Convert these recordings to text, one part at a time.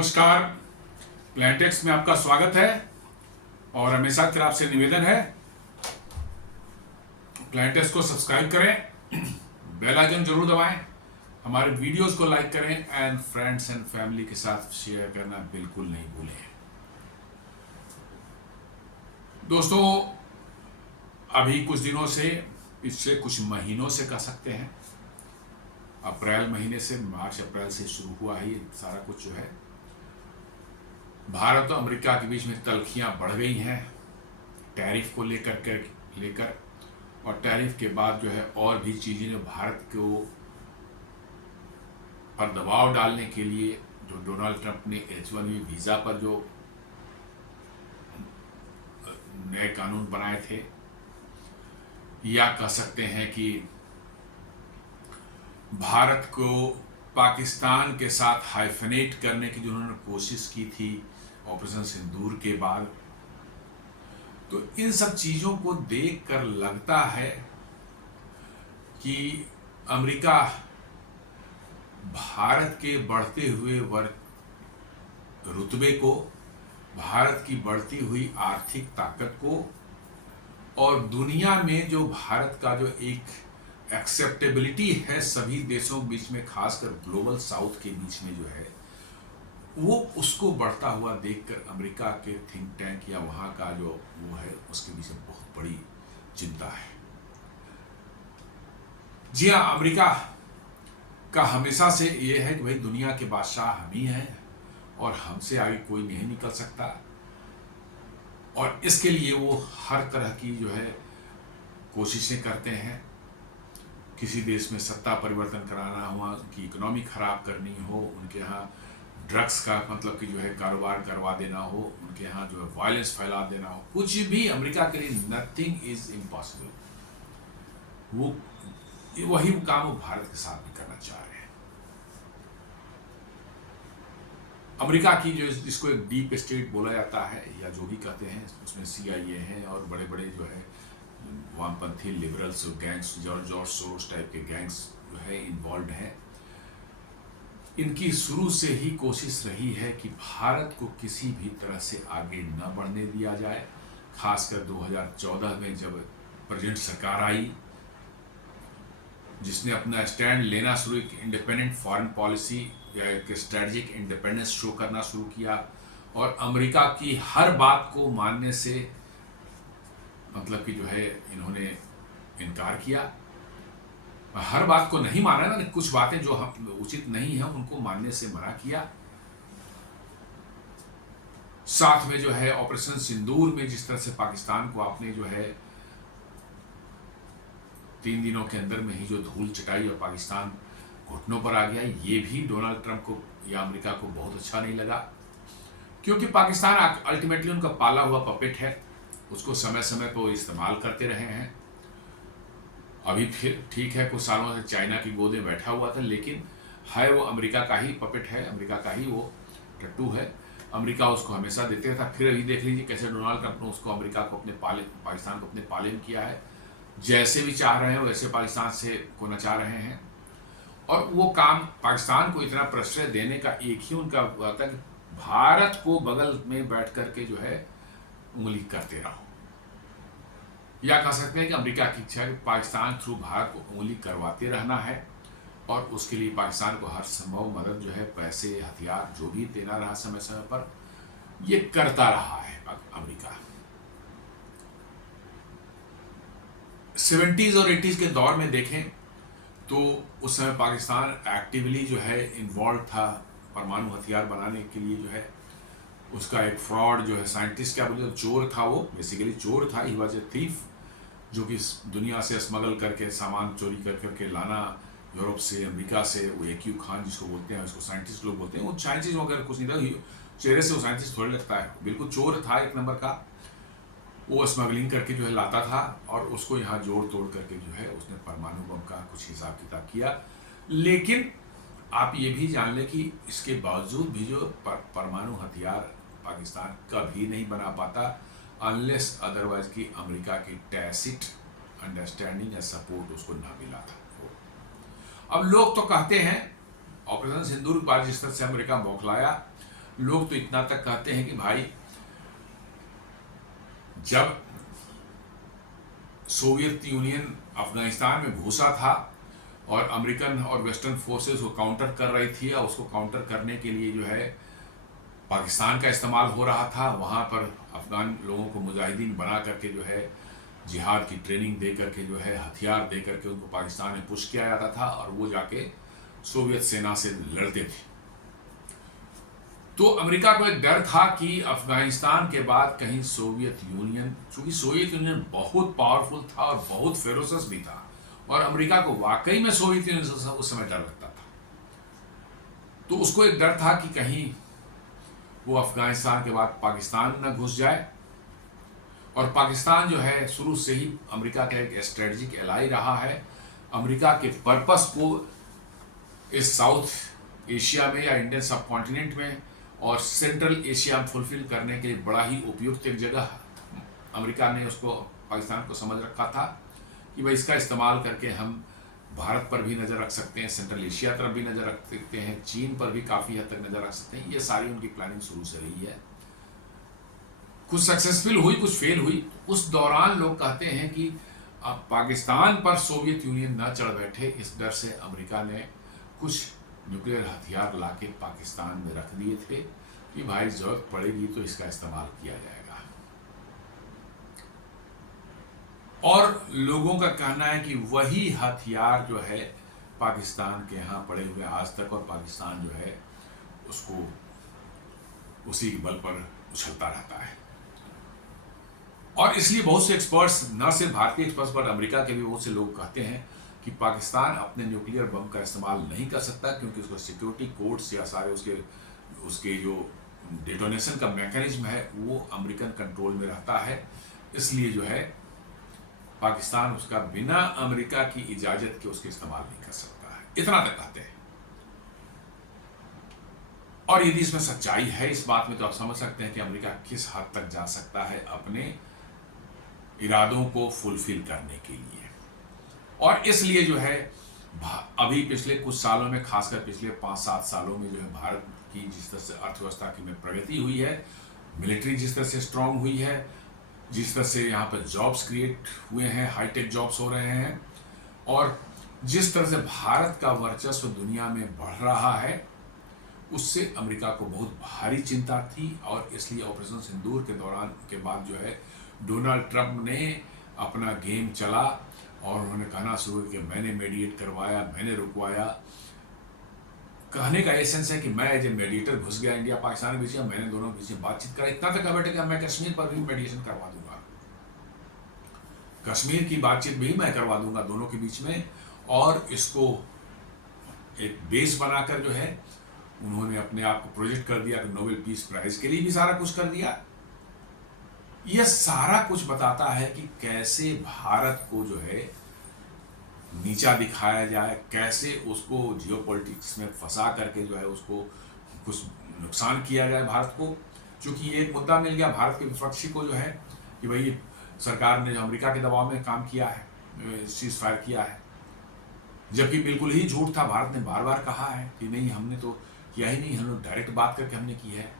नमस्कार। प्लांटेक्स में आपका स्वागत है और हमेशा की आपसे निवेदन है प्लांटेक्स को सब्सक्राइब करें, बेल आइकन जरूर दबाएं, हमारे वीडियोस को लाइक करें एंड फ्रेंड्स एंड फैमिली के साथ शेयर करना बिल्कुल नहीं भूलें। दोस्तों, अभी कुछ दिनों से, पिछले कुछ महीनों से कह सकते हैं, अप्रैल महीने से, मार्च अप्रैल से शुरू हुआ है ये सारा कुछ जो है, भारत और अमेरिका के बीच में तल्खियां बढ़ गई हैं टैरिफ को लेकर और टैरिफ के बाद जो है और भी चीज़ें जो भारत को पर दबाव डालने के लिए जो डोनाल्ड ट्रंप ने H-1B वीज़ा पर जो नए कानून बनाए थे, या कह सकते हैं कि भारत को पाकिस्तान के साथ हाइफनेट करने की जो उन्होंने कोशिश की थी ऑपरेशन सिंदूर के बाद, तो इन सब चीज़ों को देखकर लगता है कि अमेरिका भारत के बढ़ते हुए रुतबे को, भारत की बढ़ती हुई आर्थिक ताकत को और दुनिया में जो भारत का जो एक एक्सेप्टेबिलिटी है सभी देशों के बीच में, खासकर ग्लोबल साउथ के बीच में जो है, वो उसको बढ़ता हुआ देखकर अमेरिका के थिंक टैंक या वहाँ का जो वो है उसके बीच में बहुत बड़ी चिंता है। जी हाँ, अमेरिका का हमेशा से ये है कि भाई दुनिया के बादशाह हम ही हैं और हमसे आगे कोई नहीं निकल सकता, और इसके लिए वो हर तरह की जो है कोशिशें करते हैं। किसी देश में सत्ता परिवर्तन कराना हुआ, उनकी इकोनॉमी खराब करनी हो, उनके यहाँ ड्रग्स का मतलब कि जो है कारोबार करवा देना हो, उनके यहाँ जो है वायलेंस फैला देना हो, कुछ भी अमेरिका के लिए नथिंग इज इम्पॉसिबल। वो वही काम वो भारत के साथ भी करना चाह रहे हैं। अमेरिका की जो जिसको एक डीप स्टेट बोला जाता है या जो भी कहते हैं, उसमें CIA है और बड़े बड़े जो है वामपंथी liberals gangs, George Soros type के गैंग्स जो है इन्वॉल्व हैं। इनकी शुरू से ही कोशिश रही है कि भारत को किसी भी तरह से आगे न बढ़ने दिया जाए। खासकर 2014 में जब प्रेजेंट सरकार आई, जिसने अपना स्टैंड लेना शुरू किया, इंडिपेंडेंट फॉरेन पॉलिसी या एक स्ट्रेटजिक इंडिपेंडेंस शो करना शुरू किया और अमेरिका की हर बात को मानने से मतलब कि जो है इन्होंने इनकार किया। हर बात को नहीं माना ना, कुछ बातें जो हम उचित नहीं है उनको मानने से मना किया। साथ में जो है ऑपरेशन सिंदूर में जिस तरह से पाकिस्तान को आपने जो है 3 दिनों के अंदर में ही जो धूल चटाई और पाकिस्तान घुटनों पर आ गया, ये भी डोनाल्ड ट्रंप को या अमेरिका को बहुत अच्छा नहीं लगा, क्योंकि पाकिस्तान अल्टीमेटली उनका पाला हुआ पपेट है। उसको समय समय पर वो इस्तेमाल करते रहे हैं। अभी फिर ठीक है, कुछ सालों से चाइना की गोद में बैठा हुआ था, लेकिन है वो अमेरिका का ही पपेट है, अमेरिका का ही वो टट्टू है। अमेरिका उसको हमेशा देते था। फिर अभी देख लीजिए कैसे डोनाल्ड ट्रंप ने उसको अमेरिका को पाकिस्तान को अपने पाले में किया है। जैसे भी चाह रहे हैं वैसे पाकिस्तान से को नचा रहे हैं, और वो काम पाकिस्तान को इतना प्रश्रय देने का एक ही उनका होता है कि भारत को बगल में बैठ करके जो है उंगली करते रहो, या कह सकते हैं कि अमेरिका की इच्छा है कि पाकिस्तान थ्रू भारत को उंगली करवाते रहना है, और उसके लिए पाकिस्तान को हर संभव मदद जो है, पैसे, हथियार जो भी देना रहा समय समय पर, ये करता रहा है अमेरिका। 70s और 80s के दौर में देखें तो उस समय पाकिस्तान एक्टिवली जो है इन्वॉल्व था परमाणु हथियार बनाने के लिए। जो है उसका एक फ्रॉड जो है साइंटिस्ट क्या बोलते, चोर था, वो बेसिकली चोर था, ही वाज ए थीफ, जो कि दुनिया से स्मगल करके सामान चोरी कर करके लाना यूरोप से, अमेरिका से। वो AQ खान जिसको बोलते हैं, उसको साइंटिस्ट लोग बोलते हैं, वो साइंटिस्ट वगैरह कुछ नहीं था, चेहरे से वो साइंटिस्ट थोड़े लगता है, बिल्कुल चोर था एक नंबर का। वो स्मगलिंग करके जो है लाता था और उसको यहाँ जोड़ तोड़ करके जो है उसने परमाणु बम का कुछ हिसाब किताब किया। लेकिन आप ये भी जान लें कि इसके बावजूद भी जो परमाणु हथियार पाकिस्तान कभी नहीं बना पाता अनलेस अदरवाइज की अमेरिका की टैसिट अंडरस्टैंडिंग या सपोर्ट उसको ना मिला था। अब लोग तो कहते हैं ऑपरेशन सिंदूर के बाद जिस तरह से अमेरिका बौखलाया, लोग तो इतना तक कहते हैं कि भाई जब सोवियत यूनियन अफगानिस्तान में घुसा था और अमेरिकन और वेस्टर्न फोर्सेस को काउंटर कर रही थी और उसको काउंटर करने के लिए जो है पाकिस्तान का इस्तेमाल हो रहा था, वहाँ पर अफगान लोगों को मुजाहिदीन बना करके जो है जिहाद की ट्रेनिंग दे करके जो है हथियार दे करके उनको पाकिस्तान में पुश किया जाता था और वो जाके सोवियत सेना से लड़ते थे। तो अमेरिका को एक डर था कि अफगानिस्तान के बाद कहीं सोवियत यूनियन, चूंकि सोवियत यूनियन बहुत पावरफुल था और बहुत फेरोसस भी था और अमेरिका को वाकई में सोवियत यूनियन से उस समय डर लगता था, तो उसको एक डर था कि कहीं वो अफगानिस्तान के बाद पाकिस्तान न घुस जाए। और पाकिस्तान जो है शुरू से ही अमेरिका का एक स्ट्रेटजिक एलाई रहा है। अमेरिका के पर्पस को इस साउथ एशिया में या इंडियन सब कॉन्टिनेंट में और सेंट्रल एशिया में फुलफिल करने के लिए बड़ा ही उपयुक्त एक जगह अमेरिका ने उसको पाकिस्तान को समझ रखा था कि भाई इसका इस्तेमाल करके हम भारत पर भी नज़र रख सकते हैं, सेंट्रल एशिया तरफ भी नज़र रख सकते हैं, चीन पर भी काफ़ी हद तक नज़र रख सकते हैं। ये सारी उनकी प्लानिंग शुरू से रही है। कुछ सक्सेसफुल हुई, कुछ फेल हुई। उस दौरान लोग कहते हैं कि अब पाकिस्तान पर सोवियत यूनियन न चढ़ बैठे, इस डर से अमेरिका ने कुछ न्यूक्लियर हथियार लाके पाकिस्तान में रख दिए थे कि भाई जरूरत पड़ेगी तो इसका इस्तेमाल किया जाएगा। और लोगों का कहना है कि वही हथियार जो है पाकिस्तान के यहाँ पड़े हुए आज तक, और पाकिस्तान जो है उसको उसी बल पर उछलता रहता है। और इसलिए बहुत से एक्सपर्ट्स, न सिर्फ भारतीय एक्सपर्ट्स पर अमेरिका के भी बहुत से लोग कहते हैं कि पाकिस्तान अपने न्यूक्लियर बम का इस्तेमाल नहीं कर सकता क्योंकि उसका सिक्योरिटी कोड्स या सारे उसके जो डेटोनेशन का मैकेनिज्म है वो अमेरिकन कंट्रोल में रहता है। इसलिए जो है पाकिस्तान उसका बिना अमेरिका की इजाजत के उसके इस्तेमाल नहीं कर सकता है, इतना तक कहते हैं। और यदि इसमें सच्चाई है इस बात में तो आप समझ सकते हैं कि अमेरिका किस हद तक जा सकता है अपने इरादों को फुलफिल करने के लिए। और इसलिए जो है अभी पिछले कुछ सालों में, खासकर पिछले 5-7 सालों में जो है भारत की जिस तरह से अर्थव्यवस्था की में प्रगति हुई है, मिलिट्री जिस तरह से स्ट्रांग हुई है, जिस तरह से यहाँ पर जॉब्स क्रिएट हुए हैं, हाईटेक जॉब्स हो रहे हैं, और जिस तरह से भारत का वर्चस्व दुनिया में बढ़ रहा है, उससे अमेरिका को बहुत भारी चिंता थी। और इसलिए ऑपरेशन सिंदूर के दौरान के बाद जो है डोनाल्ड ट्रंप ने अपना गेम चला और उन्होंने कहना शुरू किया मैंने मेडिएट करवाया, मैंने रुकवाया। कहने का एसेंस है कि मैं एज ए मेडिएटर घुस गया इंडिया पाकिस्तान के बीच में, मैंने दोनों के बीच में बातचीत कराई, इतना तक बैठे कि मैं कश्मीर पर भी मेडिएशन करवा दूंगा, कश्मीर की बातचीत भी मैं करवा दूंगा दोनों के बीच में। और इसको एक बेस बनाकर जो है उन्होंने अपने आप को प्रोजेक्ट कर दिया, नोबेल पीस प्राइज के लिए भी सारा कुछ कर दिया। यह सारा कुछ बताता है कि कैसे भारत को जो है नीचा दिखाया जाए, कैसे उसको जियोपॉलिटिक्स में फंसा करके जो है उसको कुछ नुकसान किया जाए भारत को। चूंकि एक मुद्दा मिल गया भारत के विपक्षी को जो है कि भाई सरकार ने अमेरिका के दबाव में काम किया है, सीज फायर किया है, जबकि बिल्कुल ही झूठ था। भारत ने बार बार कहा है कि नहीं हमने तो किया ही नहीं, हम लोग डायरेक्ट बात करके हमने की है।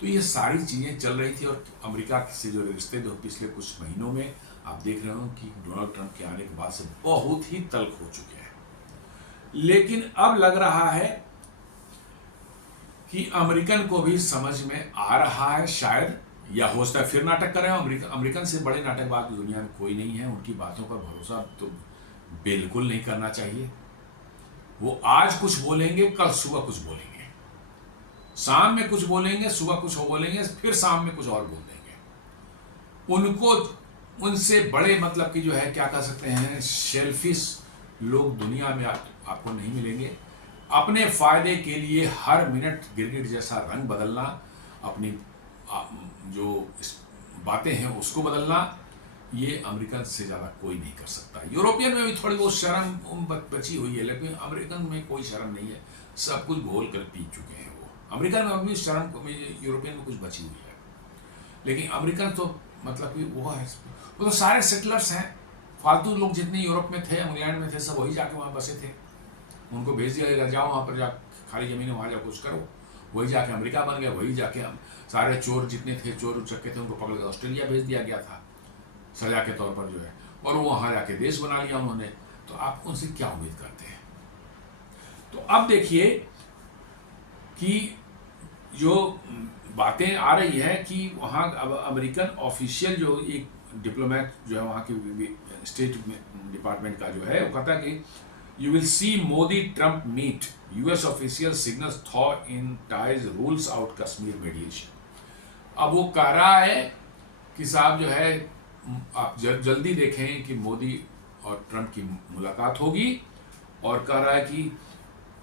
तो ये सारी चीज़ें चल रही थी और अमेरिका से जो रिश्ते जो पिछले कुछ महीनों में आप देख रहे हो कि डोनाल्ड ट्रंप के आने के बाद से बहुत ही तल्ख हो चुके हैं। लेकिन अब लग रहा है कि अमेरिकन को भी समझ में आ रहा है शायद, या हो सकता है फिर नाटक कर रहे हो। अमेरिकन से बड़े नाटकबाज दुनिया में कोई नहीं है, उनकी बातों पर भरोसा तो बिल्कुल नहीं करना चाहिए। वो आज कुछ बोलेंगे, कल सुबह कुछ बोलेंगे, शाम में कुछ बोलेंगे, सुबह कुछ बोलेंगे, फिर शाम में कुछ और बोल देंगे। उनको उनसे बड़े मतलब कि जो है क्या कह सकते हैं शेल्फिश लोग दुनिया में आपको नहीं मिलेंगे। अपने फायदे के लिए हर मिनट गिरगिट जैसा रंग बदलना, अपनी जो बातें हैं उसको बदलना, ये अमेरिकन से ज़्यादा कोई नहीं कर सकता। यूरोपियन में भी थोड़ी बहुत शर्म बची हुई है, लेकिन अमेरिकन में कोई शर्म नहीं है, सब कुछ घोल कर पी चुके हैं वो। अमेरिकन में अभी शर्म यूरोपियन में कुछ बची हुई है, लेकिन अमेरिकन तो मतलब कि वो है, वो तो सारे सेटलर्स हैं। फालतू लोग जितने यूरोप में थे, इंग्लैंड में थे, सब वही जाके वहाँ बसे थे। उनको भेज दिया जाओ वहाँ पर जा खाली ज़मीन है, वहाँ जा कुछ करो। वही जाके अमेरिका बन गया, वही जाके हम सारे चोर जितने थे, चोर उचक्के थे, उनको पकड़ के ऑस्ट्रेलिया भेज दिया गया था सजा के तौर पर जो है, और वो वहाँ जाके देश बना लिया उन्होंने। तो आप उनसे क्या उम्मीद करते हैं? तो अब देखिए कि जो बातें आ रही है कि वहाँ अब अमेरिकन ऑफिशियल जो एक डिप्लोमेट जो है वहाँ की स्टेट डिपार्टमेंट का जो है, वो कहता है कि you will see Modi Trump meet, US official signals though in ties rules out Kashmir mediation. अब वो कह रहा है कि साहब जो है आप जल्दी देखें कि मोदी और ट्रम्प की मुलाकात होगी, और कह रहा है कि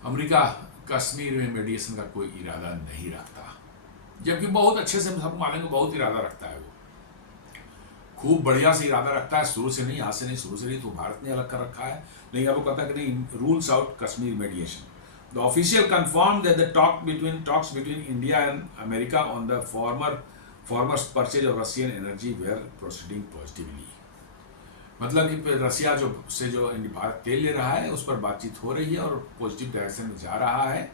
अमेरिका कश्मीर में मीडिएशन का कोई इरादा नहीं रखता, जबकि बहुत अच्छे से सब मानेंगे बहुत इरादा रखता है, वो खूब बढ़िया से इरादा रखता है, शुरू से नहीं, आज से नहीं, शुरू से नहीं, तो भारत ने अलग कर रखा है। लेकिन अब वो कहता है कि नहीं, rules out Kashmir mediation. The official confirm that the talks between India and America on the former purchase of Russian energy were proceeding positively. मतलब कि रसिया जो भारत तेल ले रहा है उस पर बातचीत हो रही है और पॉजिटिव डायरेक्शन में जा रहा है।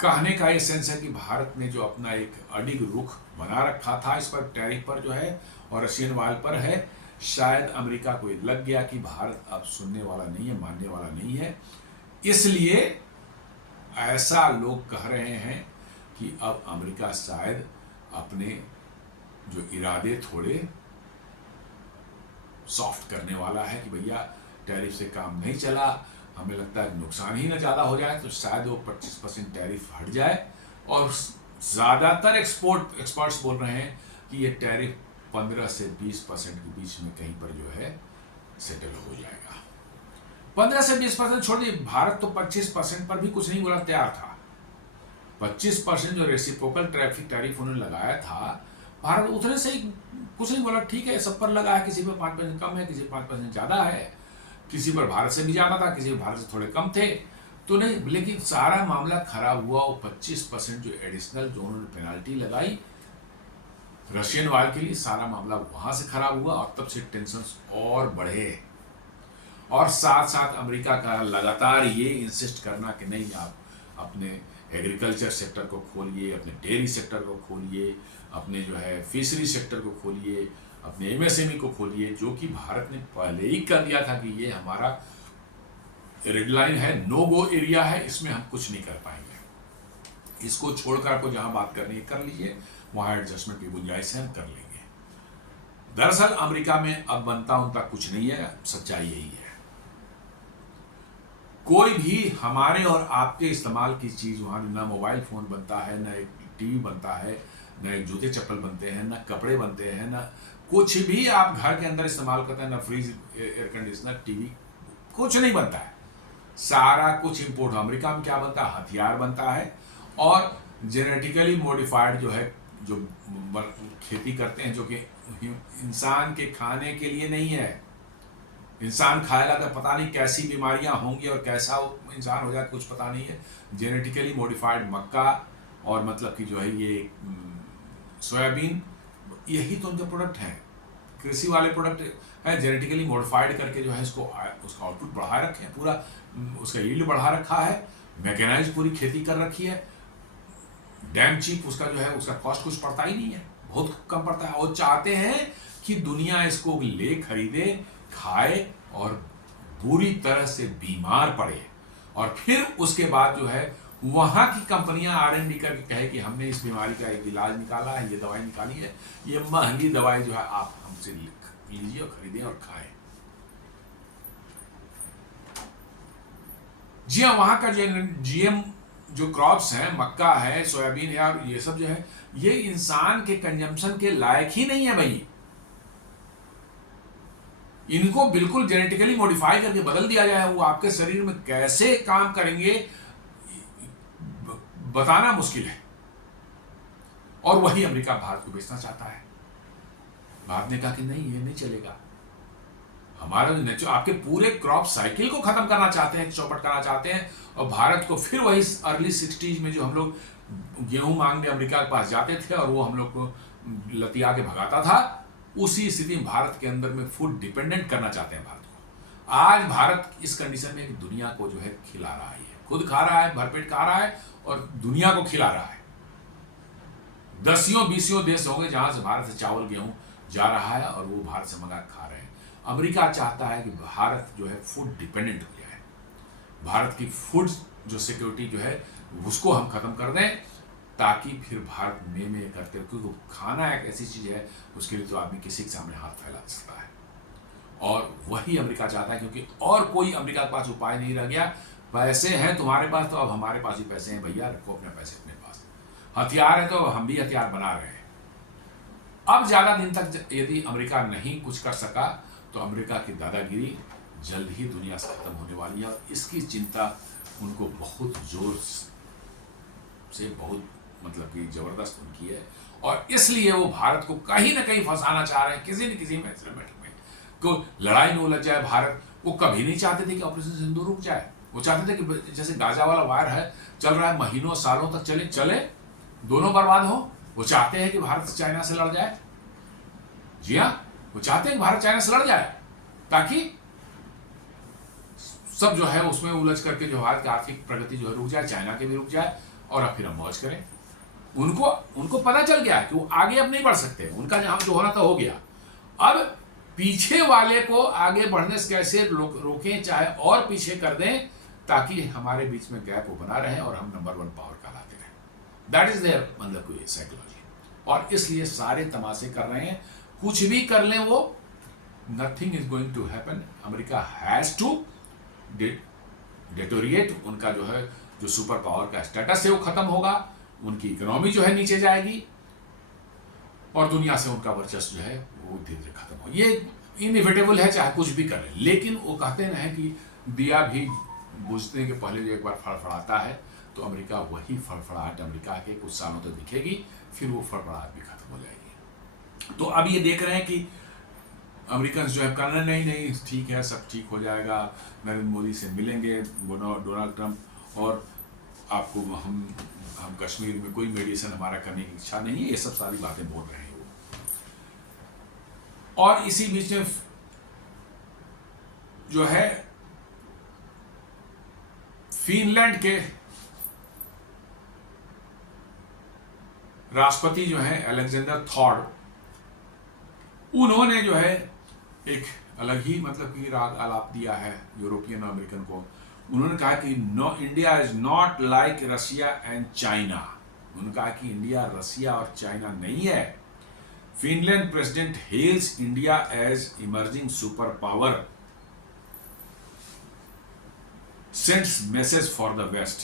कहने का ये सेंस है कि भारत ने जो अपना एक अडिग रुख बना रखा था इस पर टैरिफ पर जो है और रशियन ऑयल पर है, शायद अमेरिका को ये लग गया कि भारत अब सुनने वाला नहीं है, मानने वाला नहीं है, इसलिए ऐसा लोग कह रहे हैं कि अब अमेरिका शायद अपने जो इरादे थोड़े सॉफ्ट करने वाला है कि भैया टैरिफ से काम नहीं चला, हमें लगता है नुकसान ही ना ज़्यादा हो जाए, तो शायद वो 25% टैरिफ हट जाए। और ज़्यादातर एक्सपर्ट्स बोल रहे हैं कि ये टैरिफ 15 से 20% के बीच में कहीं पर जो है सेटल हो जाएगा। 15 से 20% छोड़ दिए, भारत तो 25% पर भी कुछ नहीं बोला तैयार था। 25% जो रेसिप्रोकल टैरिफ उन्होंने लगाया था, भारत उतने से ही कुछ नहीं बोला, ठीक है सब पर लगा है, किसी पर 5% कम है, किसी पर 5% ज़्यादा है, किसी पर भारत से भी ज़्यादा था, किसी पर भारत से थोड़े कम थे, तो नहीं। लेकिन सारा मामला खराब हुआ वो 25% जो एडिशनल जो उन्होंने पेनाल्टी लगाई रशियन ऑयल के लिए, सारा मामला वहाँ से खराब हुआ और तब से टेंशन और बढ़े। और साथ साथ अमेरिका का लगातार ये इंसिस्ट करना कि नहीं आप अपने एग्रीकल्चर सेक्टर को खोलिए, अपने डेयरी सेक्टर को खोलिए, अपने जो है फिशरी सेक्टर को खोलिए, अपने एमएसएमई को खोलिए, जो कि भारत ने पहले ही कर दिया था कि ये हमारा रेड लाइन है, नो गो एरिया है, इसमें हम कुछ नहीं कर पाएंगे, इसको छोड़कर आपको जहां बात करनी है कर लीजिए, वहां एडजस्टमेंट की गुंजाइश है हम कर लेंगे। दरअसल अमेरिका में अब बनता उनका कुछ नहीं है, सच्चाई यही है। कोई भी हमारे और आपके इस्तेमाल की चीज वहां ना मोबाइल फोन बनता है, ना एक टीवी बनता है, ना एक जूते चप्पल बनते हैं, ना कपड़े बनते हैं, ना कुछ भी आप घर के अंदर इस्तेमाल करते हैं, ना फ्रिज, एयर कंडीशनर, टीवी, कुछ नहीं बनता है, सारा कुछ इंपोर्ट। अमेरिका में क्या बनता है? हथियार बनता है और जेनेटिकली मॉडिफाइड जो है, जो खेती करते हैं, जो कि इंसान के खाने के लिए नहीं है। इंसान खाएगा तो पता नहीं कैसी बीमारियां होंगी और कैसा इंसान हो जाए, कुछ पता नहीं है। जेनेटिकली मॉडिफाइड मक्का और मतलब कि जो है ये सोयाबीन, यही तो उनके प्रोडक्ट हैं, कृषि वाले प्रोडक्ट हैं। जेनेटिकली मॉडिफाइड करके जो है इसको उसका आउटपुट बढ़ा रखे हैं, पूरा उसका यील्ड बढ़ा रखा है, मैकेनाइज पूरी खेती कर रखी है, डैम चीप उसका जो है उसका कॉस्ट कुछ पड़ता ही नहीं है, बहुत कम पड़ता है। और चाहते हैं कि दुनिया इसको ले, खरीदे, खाए और बुरी तरह से बीमार पड़े, और फिर उसके बाद जो है वहां की कंपनियां R&D करके कहे कि हमने इस बीमारी का एक इलाज निकाला है, ये दवाई निकाली है, ये महंगी दवाई जो है आप हमसे लीजिए और खरीदें और खाएं। जी हाँ, वहां का GM जो क्रॉप्स हैं, मक्का है, सोयाबीन है, और ये सब जो है ये इंसान के कंजम्पशन के लायक ही नहीं है भाई। इनको बिल्कुल जेनेटिकली मॉडिफाई करके बदल दिया जाए, वो आपके शरीर में कैसे काम करेंगे बताना मुश्किल है। और वही अमेरिका भारत को बेचना चाहता है। भारत ने कहा कि नहीं, ये नहीं चलेगा, हमारा नेचुरल आपके पूरे क्रॉप साइकिल को खत्म करना चाहते हैं, चौपट करना चाहते हैं, और भारत को फिर वही अर्ली 60s में जो हम लोग गेहूं मांगने अमेरिका के पास जाते थे और वो हम लोग को लतिया के भगाता था, उसी स्थिति में भारत के अंदर में फूड डिपेंडेंट करना चाहते हैं भारत को। आज भारत इस कंडीशन में दुनिया को जो है खिला रहा है, खुद खा रहा है, भरपेट खा रहा है और दुनिया को खिला रहा है। दसियों बीसियों देश होंगे जहां से भारत से चावल गेहूं जा रहा है और वो भारत से मंगा खा रहे हैं। अमेरिका चाहता है कि भारत जो है फूड डिपेंडेंट हो जाए, भारत की फूड जो सिक्योरिटी जो है उसको हम खत्म कर दें, ताकि फिर भारत में करते, क्योंकि खाना एक ऐसी चीज है उसके लिए तो आदमी किसी के सामने हाथ फैला सकता है, और वही अमेरिका चाहता है, क्योंकि और कोई अमेरिका के पास उपाय नहीं रह गया। पैसे हैं तुम्हारे पास तो अब हमारे पास भी पैसे हैं भैया, रखो अपने पैसे अपने पास। हथियार है तो हम भी हथियार बना रहे हैं। अब ज्यादा दिन तक यदि अमेरिका नहीं कुछ कर सका तो अमेरिका की दादागिरी जल्द ही दुनिया से खत्म होने वाली है, और इसकी चिंता उनको बहुत जोर से, बहुत मतलब कि जबरदस्त उनकी है, और इसलिए वो भारत को कहीं ना कहीं फंसाना चाह रहे हैं किसी न किसी मेजरमेंट में, को लड़ाई में उलझ जाए भारत। वो कभी नहीं चाहते थे कि ऑपरेशन सिंदूर रुक जाए, वो चाहते थे कि जैसे गाजा वाला वार है चल रहा है, महीनों सालों तक चले चले, दोनों बर्बाद हो। वो चाहते हैं कि भारत चाइना से लड़ जाए, जी हाँ, वो चाहते हैं कि भारत चाइना से लड़ जाए, ताकि सब जो है उसमें उलझ करके जो भारत की आर्थिक प्रगति जो है रुक जाए, चाइना के भी रुक जाए, और अब फिर हम मौज करें। उनको पता चल गया कि वो आगे अब नहीं बढ़ सकते, उनका जहां जो होना था हो गया। अब पीछे वाले को आगे बढ़ने से कैसे रोकें, चाहे और पीछे कर दें, ताकि हमारे बीच में गैप वो बना रहे और हम नंबर 1 पावर कहलाते रहे। दैट इज देयर मतलब कोई साइकोलॉजी, और इसलिए सारे तमाशे कर रहे हैं। कुछ भी कर लें वो, nothing is going to happen. America has to deteriorate, उनका जो है जो सुपर पावर का स्टेटस है वो खत्म होगा, उनकी इकोनॉमी जो है नीचे जाएगी, और दुनिया से उनका वर्चस्व जो है वो धीरे धीरे खत्म हो। ये इनएविटेबल है, चाहे कुछ भी करें। लेकिन वो कहते हैं कि दिया भी बुझने के पहले जो एक बार फड़फड़ाता है, तो अमेरिका वही फड़फड़ाहट अमेरिका के कुछ सालों तक दिखेगी, फिर वो फड़फड़ाहट भी खत्म हो जाएगी। तो अब ये देख रहे हैं कि अमेरिकन जो है कहना नहीं ठीक है, सब ठीक हो जाएगा, नरेंद्र मोदी से मिलेंगे डोनाल्ड ट्रंप, और आपको हम कश्मीर में कोई मेडिसिन हमारा करने की इच्छा नहीं है, ये सब सारी बातें बोल रहे हैं वो। और इसी बीच में जो है फिनलैंड के राष्ट्रपति जो है अलेक्जेंडर थर्ड, उन्होंने जो है एक अलग ही मतलब कि राग आलाप दिया है यूरोपियन अमेरिकन को। उन्होंने कहा कि no, India is not like Russia and China. उन्होंने कहा कि इंडिया रसिया और चाइना नहीं है। Finland president hails India as emerging super power, sends message for the West.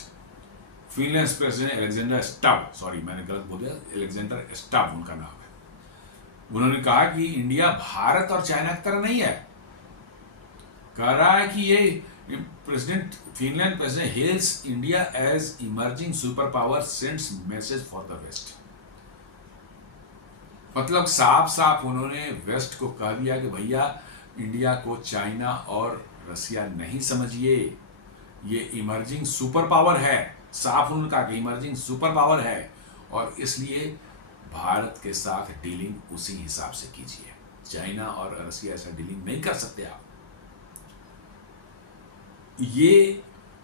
Finland president Alexander Stubb, sorry मैंने गलत बोल दिया, एलेक्जेंडर स्टब उनका नाम है। उन्होंने कहा कि इंडिया भारत और चाइना की तरह नहीं है। कह रहा है कि ये president Finland president hails India as emerging super power, sends message for the West. मतलब साफ साफ उन्होंने वेस्ट को कह दिया कि भैया इंडिया को चाइना और रसिया नहीं समझिए, ये इमर्जिंग सुपर पावर है। साफ उन्होंने कहा कि इमर्जिंग सुपर पावर है, और इसलिए भारत के साथ डीलिंग उसी हिसाब से कीजिए। चाइना और रसिया ऐसा डीलिंग नहीं कर सकते आप। ये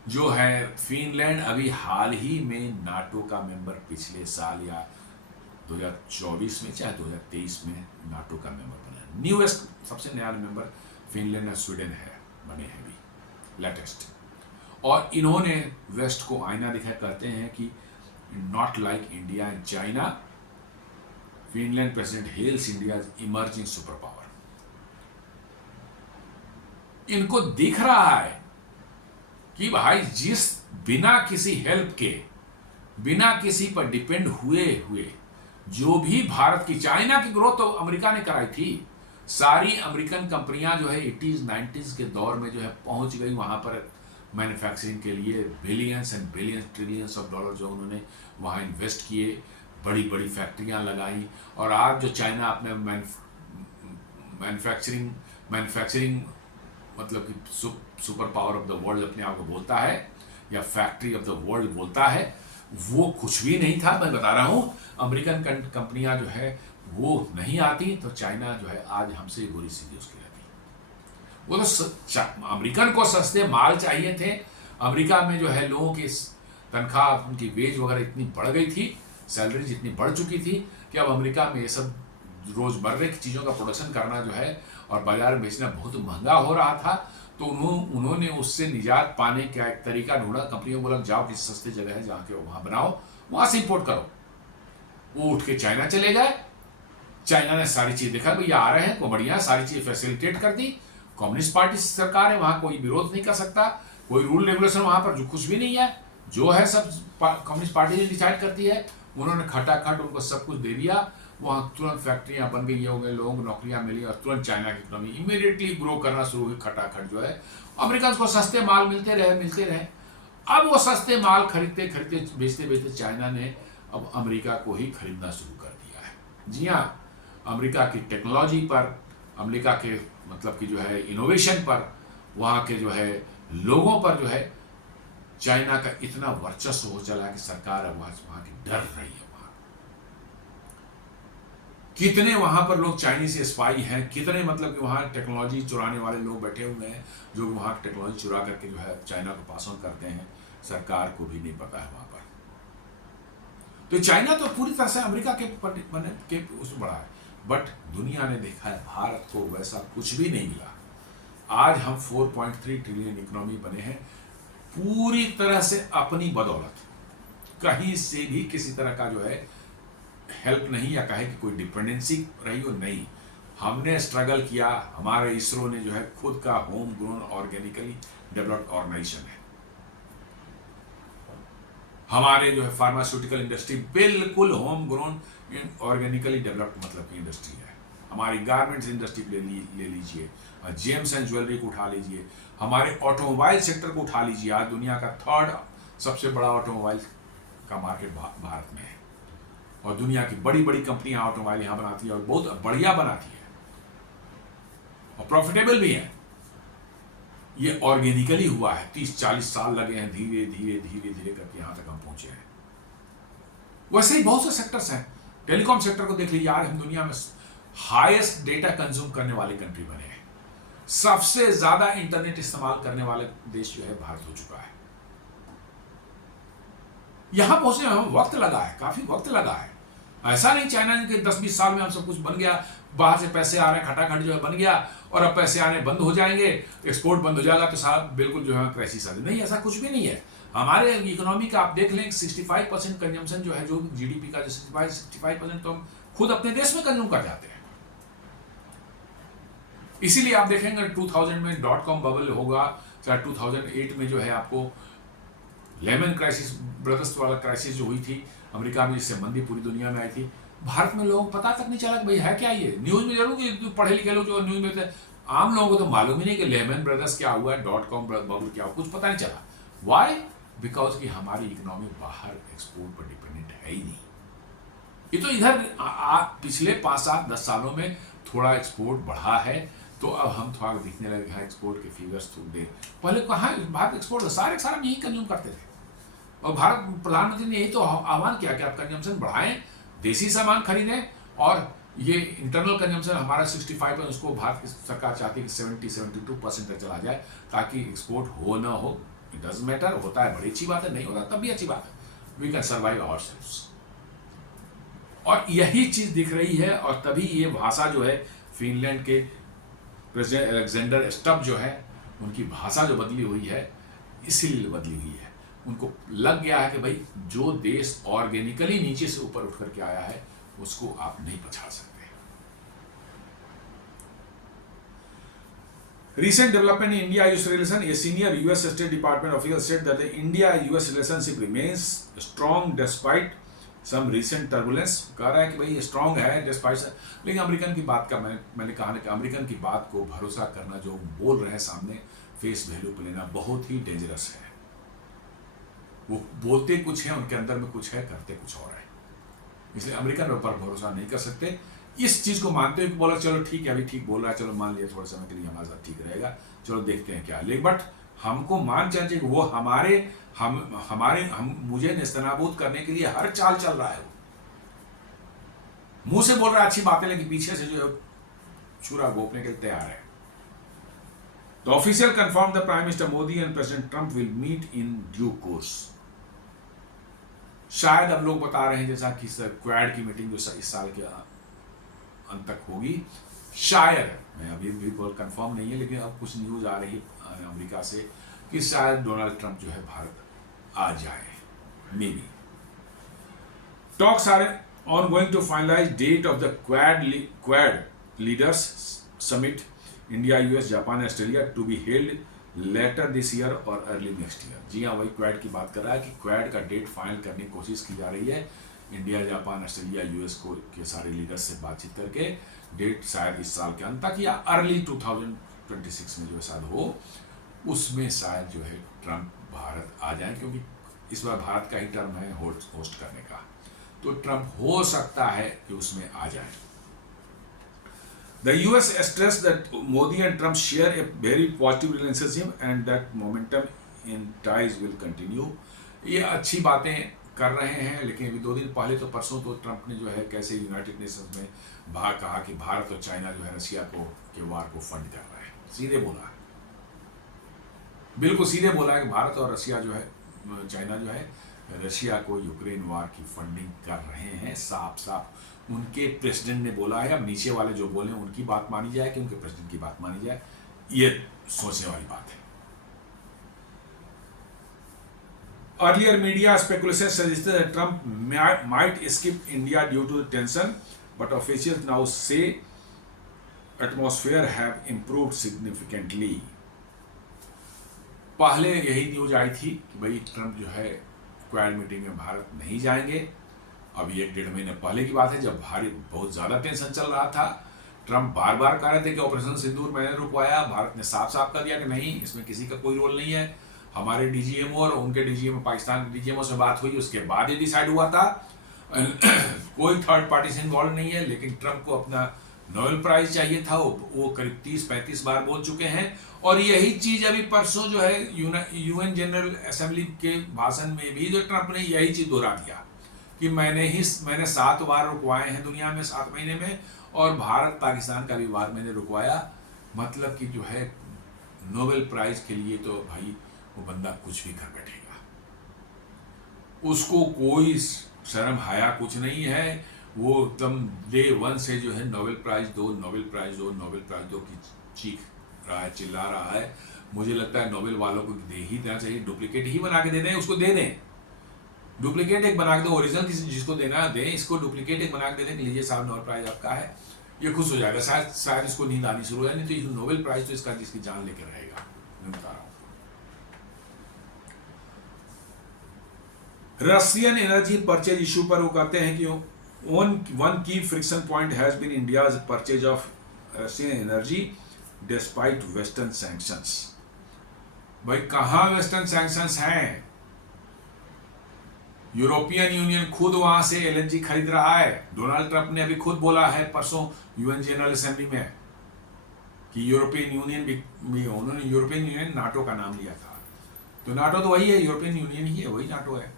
जो है फिनलैंड अभी हाल ही में नाटो का मेंबर, पिछले साल या 2024 में चाहे 2023 में नाटो का मेंबर बना। न्यूएस्ट सबसे नया मेंबर फिनलैंड और स्वीडन है, बने हैं भी लेटेस्ट। और इन्होंने वेस्ट को आईना दिखा, कहते हैं कि not like India and China, Finland president hails India emerging super power. इनको दिख रहा है कि भाई जिस बिना किसी हेल्प के, बिना किसी पर डिपेंड हुए जो भी भारत की, चाइना की ग्रोथ तो अमेरिका ने कराई थी। सारी अमेरिकन कंपनियां जो है 80s 90s के दौर में जो है पहुंच गई वहां पर मैन्युफैक्चरिंग के लिए। Billions and billions trillions of dollar जो उन्होंने वहां इन्वेस्ट किए, बड़ी बड़ी फैक्ट्रियां लगाई। और आज जो चाइना अपने मैन्युफैक्चरिंग मतलब कि super power of the world अपने आप को बोलता है, या फैक्ट्री ऑफ द वर्ल्ड बोलता है, वो कुछ भी नहीं था। मैं बता रहा हूं, अमेरिकन कंपनियां जो है वो नहीं आती तो चाइना जो है आज हमसे बुरी स्थिति उसकी रहती। वो तो अमेरिकन को सस्ते माल चाहिए थे। अमेरिका में जो है लोगों की तनख्वाह, उनकी वेज वगैरह इतनी बढ़ गई थी, सैलरी जितनी बढ़ चुकी थी कि अब अमेरिका में ये सब रोजमर्रे की चीज़ों का प्रोडक्शन करना जो है और बाजार में बेचना बहुत महंगा हो रहा था। तो उन्होंने उससे निजात पाने का एक तरीका ढूंढा। कंपनियों को बोला जाओ किसी सस्ती जगह है जहाँ के वहाँ बनाओ, वहाँ से इंपोर्ट करो। वो उठ के चाइना चले गए। चाइना ने सारी चीज़ देखा, भैया आ रहे हैं को बढ़िया, सारी चीज़ फैसिलिटेट कर दी। कम्युनिस्ट पार्टी सरकार है, वहाँ कोई विरोध नहीं कर सकता, कोई रूल रेगुलेशन वहाँ पर जो कुछ भी नहीं है, जो है सब कम्युनिस्ट पार्टी ने डिसाइड करती है। उन्होंने खटाखट उनको सब कुछ दे दिया। वहाँ तुरंत फैक्ट्रियाँ बन गई हो गए, लोगों को नौकरियाँ मिली और तुरंत चाइना की इकोनॉमी इमीडिएटली ग्रो करना शुरू हुई। खटाखट जो है अमेरिकन को सस्ते माल मिलते रहे। अब वो सस्ते माल खरीदते बेचते बेचते चाइना ने अब अमेरिका को ही खरीदना शुरू कर दिया है। जी हाँ, अमेरिका की टेक्नोलॉजी पर, अमेरिका के मतलब कि जो है इनोवेशन पर, वहाँ के जो है लोगों पर जो है चाइना का इतना वर्चस्व हो चला कि सरकार अब वहाँ की डर रही है। कितने वहां पर लोग चाइनीज स्पाई हैं, कितने मतलब कि वहां टेक्नोलॉजी चुराने वाले लोग बैठे हुए हैं जो वहां टेक्नोलॉजी चुरा करके जो है चाइना को पास ऑन करते हैं, सरकार को भी नहीं पता है वहां पर। तो चाइना तो पूरी तरह से अमेरिका के उसमें बढ़ा है, बट दुनिया ने देखा है भारत को वैसा कुछ भी नहीं मिला। आज हम 4.3 ट्रिलियन इकोनॉमी बने हैं पूरी तरह से अपनी बदौलत, कहीं से भी किसी तरह का जो है हेल्प नहीं या कहे कि कोई डिपेंडेंसी रही हो, नहीं। हमने स्ट्रगल किया, हमारे इसरो ने जो है खुद का home grown organically developed organization है। हमारे जो है फार्मास्यूटिकल इंडस्ट्री बिल्कुल होम ग्रोन ऑर्गेनिकली डेवलप्ड मतलब की इंडस्ट्री है। हमारी गारमेंट्स इंडस्ट्री ले लीजिए, जेम्स एंड ज्वेलरी को उठा लीजिए, हमारे ऑटोमोबाइल सेक्टर को उठा लीजिए। आज दुनिया का 3rd सबसे बड़ा ऑटोमोबाइल का मार्केट भारत में है और दुनिया की बड़ी बड़ी कंपनियां ऑटोमोबाइल यहाँ बनाती है और बहुत बढ़िया बनाती है और प्रॉफिटेबल भी है। ये ऑर्गेनिकली हुआ है, 30-40 साल लगे हैं, धीरे धीरे करके यहाँ तक हम पहुंचे हैं। वैसे ही बहुत से सेक्टर्स हैं। टेलीकॉम सेक्टर को देख लीजिए, आज हम दुनिया में हाईएस्ट डेटा कंज्यूम करने वाले कंट्री बने हैं। सबसे ज्यादा इंटरनेट इस्तेमाल करने वाले देश जो है भारत हो चुका है। यहां पहुंचने में हमें वक्त लगा है, काफी वक्त लगा है। ऐसा नहीं चाइना के 10-20 साल में हम सब कुछ बन गया, बाहर से पैसे आ रहे हैं, खटाखट जो है बन गया और अब पैसे आने बंद हो जाएंगे, एक्सपोर्ट बंद हो जाएगा तो साहब बिल्कुल जो है क्राइसिस आ जाए। नहीं, ऐसा कुछ भी नहीं है। हमारे इकोनॉमी का आप देख लें, 65% कंजम्पशन जो है, जो जीडीपी का जो 65% तो हम खुद अपने देश में कंज्यूम कर जाते हैं। इसीलिए आप देखेंगे 2000 में .com बबल होगा, चाहे 2008 में जो है आपको लेमन क्राइसिस, ब्रदर्स वाला क्राइसिस जो हुई थी अमेरिका में, जिससे मंदी पूरी दुनिया में आई थी। भारत में लोगों को पता तक नहीं चला कि भाई है क्या ये। न्यूज़ में जरूर कि पढ़े लिखे लोग जो न्यूज़ में थे, आम लोगों को तो मालूम ही नहीं कि लेमन ब्रदर्स क्या हुआ है, .com बबल क्या हुआ, कुछ पता नहीं चला। वाई? बिकॉज कि हमारी इकोनॉमी बाहर एक्सपोर्ट पर डिपेंडेंट है ही नहीं। ये तो इधर पिछले 5-7-10 सालों में थोड़ा एक्सपोर्ट बढ़ा है, तो अब हम थोड़ा दिखने लगे हाँ एक्सपोर्ट के फिगर्स थोड़े दे। पहले कहाँ भारत एक्सपोर्ट सारे हम यही कंज्यूम करते थे और भारत प्रधानमंत्री ने यही तो आह्वान किया कि आप कंजम्पशन बढ़ाएं, देसी सामान खरीदें और ये इंटरनल कंजम्पशन हमारा 65 पर, उसको भारत की सरकार चाहती है कि 70-72% तक चला जाए ताकि एक्सपोर्ट हो ना हो, इट डजंट मैटर। होता है बड़ी अच्छी बात है, नहीं होता तब भी अच्छी बात है, वी कैन सर्वाइव आवरसेल्व्स। और यही चीज दिख रही है और तभी ये भाषा जो है फिनलैंड के प्रेसिडेंट अलेक्जेंडर स्टब जो है, उनकी भाषा जो बदली हुई है इसीलिए बदली हुई है। उनको लग गया है कि भाई जो देश ऑर्गेनिकली नीचे से ऊपर उठ करके आया है उसको आप नहीं पछाड़ सकते। Recent development in India-US relation, a senior US State Department official said that the India-US relationship remains strong despite some recent turbulence। कह रहा है कि भाई स्ट्रॉन्ग है despite, लेकिन अमेरिकन की बात का मैंने कहा कि अमेरिकन की बात को भरोसा करना, जो बोल रहे हैं सामने फेस वैल्यू पे लेना बहुत ही डेंजरस है। वो बोलते कुछ है, उनके अंदर में कुछ है, करते कुछ और है। इसलिए अमेरिकन पर भरोसा नहीं कर सकते। इस चीज को मानते हुए बोला चलो ठीक है, अभी ठीक बोल रहा है, चलो मान लिया थोड़े समय के लिए हमारे साथ ठीक रहेगा, चलो देखते हैं क्या। लेकिन बट हमको मान चाहिए कि वो हम मुझे नेस्तनाबूद करने के लिए हर चाल चल रहा है। मुंह से बोल रहा है अच्छी बातें, लेकिन पीछे से जो छुरा घोंपने के लिए तैयार है। The official confirmed that Prime Minister Modi and President Trump will meet in due course। शायद अब लोग बता रहे हैं जैसा कि क्वाड की मीटिंग जो इस साल के अंत तक होगी, शायद, मैं अभी बिल्कुल कंफर्म नहीं है, लेकिन अब कुछ न्यूज़ आ रही है अमेरिका से कि शायद डोनाल्ड ट्रंप जो है भारत आ जाए, maybe. Talks are ongoing to finalize date of the Quad leaders summit India, US, Japan, Australia to be held later this year or early next year। जी हाँ, वही क्वाड की बात कर रहा है कि क्वाड का डेट फाइनल करने की कोशिश की जा रही है। इंडिया, जापान, ऑस्ट्रेलिया, यूएस को के सारे लीडर्स से बातचीत करके डेट शायद इस साल के अंत तक या अर्ली 2026 में जो है शायद हो, उसमें शायद जो है ट्रंप भारत आ जाए, क्योंकि इस बार भारत का ही टर्म है होस्ट करने का, तो ट्रंप हो सकता है कि उसमें आ जाए। The US stressed that Modi and Trump share a very positive relationship and that momentum in ties will continue। ये अच्छी बातें कर रहे हैं, लेकिन अभी 2 दिन पहले तो परसों तो ट्रंप ने जो है कैसे यूनाइटेड नेशंस में कहा कि भारत और चाइना जो है रशिया के वार को फंड कर रहा है। सीधे बोला है, बिल्कुल सीधे बोला है कि भारत और रशिया जो है, चाइना जो है रशिया को यूक्रेन वार की फंडिंग कर रहे हैं। साफ साफ उनके प्रेसिडेंट ने बोला है। अब नीचे वाले जो बोले उनकी बात मानी जाए कि उनके प्रेसिडेंट की बात मानी जाए, ये सोचने वाली बात है। Earlier media speculation suggested that Trump might skip India due to the tension, but officials now say atmosphere have improved significantly। पहले यही न्यूज आई थी कि भाई ट्रंप जो है क्वाड मीटिंग में भारत नहीं जाएंगे। अभी 1-1.5 महीने पहले की बात है, जब बहुत ज़्यादा टेंशन चल रहा था। ट्रंप बार बार कह रहे थे कि ऑपरेशन सिंदूर मैंने रुकवाया। भारत ने साफ साफ कर दिया कि नहीं, इसमें किसी का कोई रोल नहीं है। हमारे डीजीएमओ और उनके डीजीएमओ, पाकिस्तान के डीजीएमओ से बात हुई, उसके बाद ये डिसाइड हुआ था। कोई थर्ड पार्टी से इन्वॉल्व नहीं है। लेकिन ट्रंप को अपना नोबेल प्राइज चाहिए था, वो करीब 30-35 बार बोल चुके हैं। और यही चीज अभी परसों जो है यूएन जनरल असेंबली के भाषण में भी जो ट्रंप ने यही चीज दोहरा दिया कि मैंने 7 बार रुकवाए हैं दुनिया में 7 महीने में, और भारत पाकिस्तान का भी वार मैंने रुकवाया। मतलब कि जो है नोबेल प्राइज के लिए तो भाई वो बंदा कुछ भी कर बैठेगा, उसको कोई शर्म हया कुछ नहीं है। वो एकदम डे 1 से जो है नोबेल प्राइज दो, नोबेल प्राइज दो, नोबेल प्राइज दो की चीख रहा है, चिल्ला रहा है। मुझे लगता है नोबेल वालों को दे ही देना चाहिए, डुप्लीकेट ही बना के दे दें, उसको दे दें। डुप्लीकेट एक बना के दो, ओरिजिनल किसी जिसको देना दें, इसको डुप्लीकेट एक बना के दे दें कि लीजिए साहब नोबेल प्राइज आपका है। ये खुश हो जाएगा, शायद इसको नींद आनी शुरू हो जाए। नहीं तो नोबेल प्राइज तो इसका जिसकी जान लेकर रहेगा, मैं बता रहा हूँ। रशियन एनर्जी परचेज इशू पर वो कहते हैं कि one key friction point has been India's purchase of Russian energy despite Western sanctions। भाई कहाँ वेस्टर्न सैंक्शंस हैं? यूरोपियन यूनियन खुद वहां से एलएनजी खरीद रहा है। डोनाल्ड ट्रंप ने अभी खुद बोला है परसों यूएन जनरल असेंबली में कि यूरोपियन यूनियन भी उन्होंने यूरोपियन यूनियन नाटो का नाम लिया था, तो नाटो तो वही है, यूरोपियन यूनियन ही है, वही नाटो है।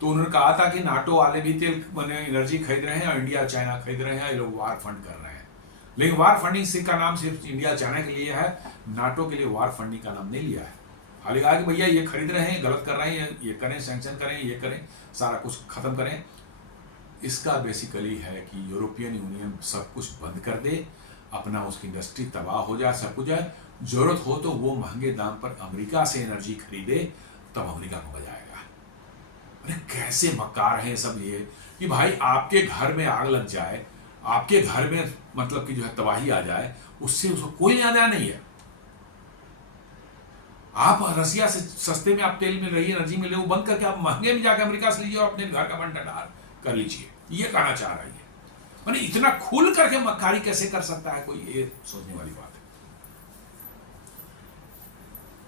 तो उन्होंने कहा था कि नाटो वाले भी तेल बने एनर्जी खरीद रहे हैं और इंडिया चाइना खरीद रहे हैं, ये लोग वार फंड कर रहे हैं। लेकिन वार फंडिंग का नाम सिर्फ इंडिया चाइना के लिए है, नाटो के लिए वार फंडिंग का नाम नहीं लिया है। खाली कहा कि भैया ये खरीद रहे हैं, गलत कर रहे हैं, ये करें, सैंक्शन करें, ये करें, सारा कुछ खत्म करें। इसका बेसिकली है कि यूरोपियन यूनियन सब कुछ बंद कर दे, अपना उसकी इंडस्ट्री तबाह हो जाए, सब कुछ जाए। जरूरत हो तो वो महंगे दाम पर अमेरिका से एनर्जी खरीदे, तब अमेरिका को बजाएगा। अरे कैसे मक्कार है सब ये कि भाई आपके घर में आग लग जाए, आपके घर में मतलब कि जो है तबाही आ जाए, उससे उसको कोई लेना नहीं है। आप रसिया से सस्ते में आप तेल मिल रही है, एनर्जी मिल रही है, वो बंद करके आप महंगे में जाकर अमेरिका से लीजिए और अपने घर का भंडार कर लीजिए। ये कहना चाह रही है। मैंने इतना खुल करके मक्कारी कैसे कर सकता है कोई, ये सोचने वाली बात है।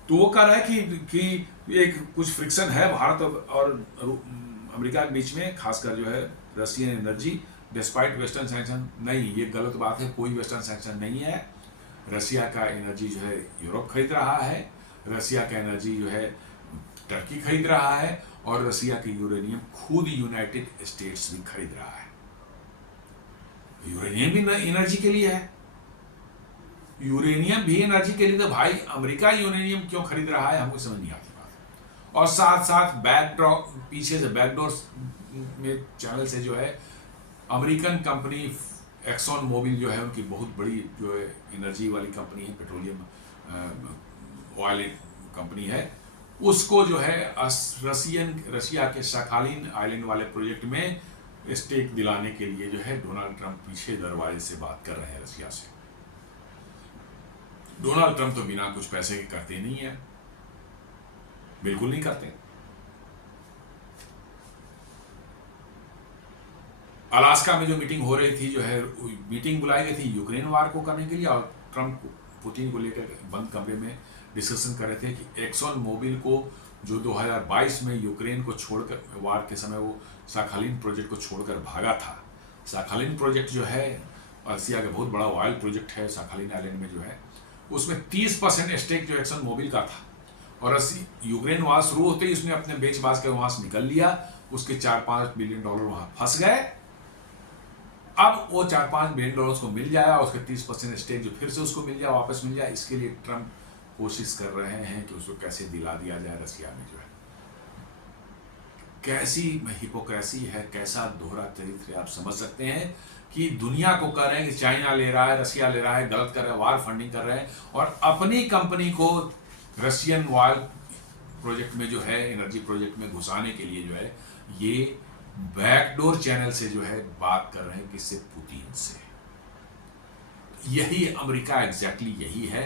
तो वो कह रहा है कि एक कुछ फ्रिक्शन है भारत और अमेरिका के बीच में, खासकर जो है Russian energy despite western sanction. नहीं, ये गलत बात है, कोई वेस्टर्न सैंक्शन नहीं है। रशिया का एनर्जी जो है यूरोप खरीद रहा है, रशिया का एनर्जी जो है टर्की खरीद रहा है, और रशिया की यूरेनियम खुद यूनाइटेड स्टेट्स भी खरीद रहा है। यूरेनियम भी एनर्जी के लिए है, यूरेनियम भी एनर्जी के लिए। तो भाई अमेरिका यूरेनियम क्यों खरीद रहा है, हमको समझ नहीं आती बात। और साथ साथ बैकडोर, पीछे से बैकडोर में चैनल से जो है अमेरिकन कंपनी एक्सॉन मोबिल जो है, उनकी बहुत बड़ी जो है एनर्जी वाली कंपनी है, पेट्रोलियम ऑयल कंपनी है, उसको जो है रशिया के शाखालिन आइलैंड वाले प्रोजेक्ट में स्टेक दिलाने के लिए जो है डोनाल्ड ट्रंप पीछे दरवाजे से बात कर रहे हैं रशिया से। डोनाल्ड ट्रंप तो बिना कुछ पैसे के करते नहीं है, बिल्कुल नहीं करते। अलास्का में जो मीटिंग हो रही थी, जो है मीटिंग बुलाई गई थी यूक्रेन वार को करने के लिए, और ट्रंप पुतिन को लेकर बंद कमरे में डिस्कशन कर रहे थे कि एक्सॉन मोबिल को जो 2022 में यूक्रेन को छोड़कर, वार के समय वो शाखालिन प्रोजेक्ट को छोड़कर भागा था। शाखालिन प्रोजेक्ट जो है रसिया का बहुत बड़ा ऑयल प्रोजेक्ट है, शाखालिन आइलैंड में जो है, उसमें 30% स्टेक जो एक्सन मोबिल का था, और यूक्रेन वार शुरू होते ही उसने अपने बेच बाज के वहां से निकल लिया, उसके 4-5 बिलियन डॉलर वहां फंस गए। अब वो 4-5 बिलियन डॉलर को मिल जाएगा, उसके 30% स्टेक जो फिर से उसको मिल जाए, वापस मिल जाए, इसके लिए ट्रंप कोशिश कर रहे हैं कि उसको कैसे दिला दिया जाए रसिया में जो है। कैसी हिपोक्रेसी है, कैसा दोहरा चरित्र है, आप समझ सकते हैं कि दुनिया को कह रहे हैं कि चाइना ले रहा है, रसिया ले रहा है, गलत कर रहा है, वार फंडिंग कर रहे हैं, और अपनी कंपनी को रशियन ऑयल प्रोजेक्ट में जो है, एनर्जी प्रोजेक्ट में घुसाने के लिए जो है ये बैकडोर चैनल से जो है बात कर रहे हैं, किससे? पुतिन से। यही अमेरिका, एग्जैक्टली यही है।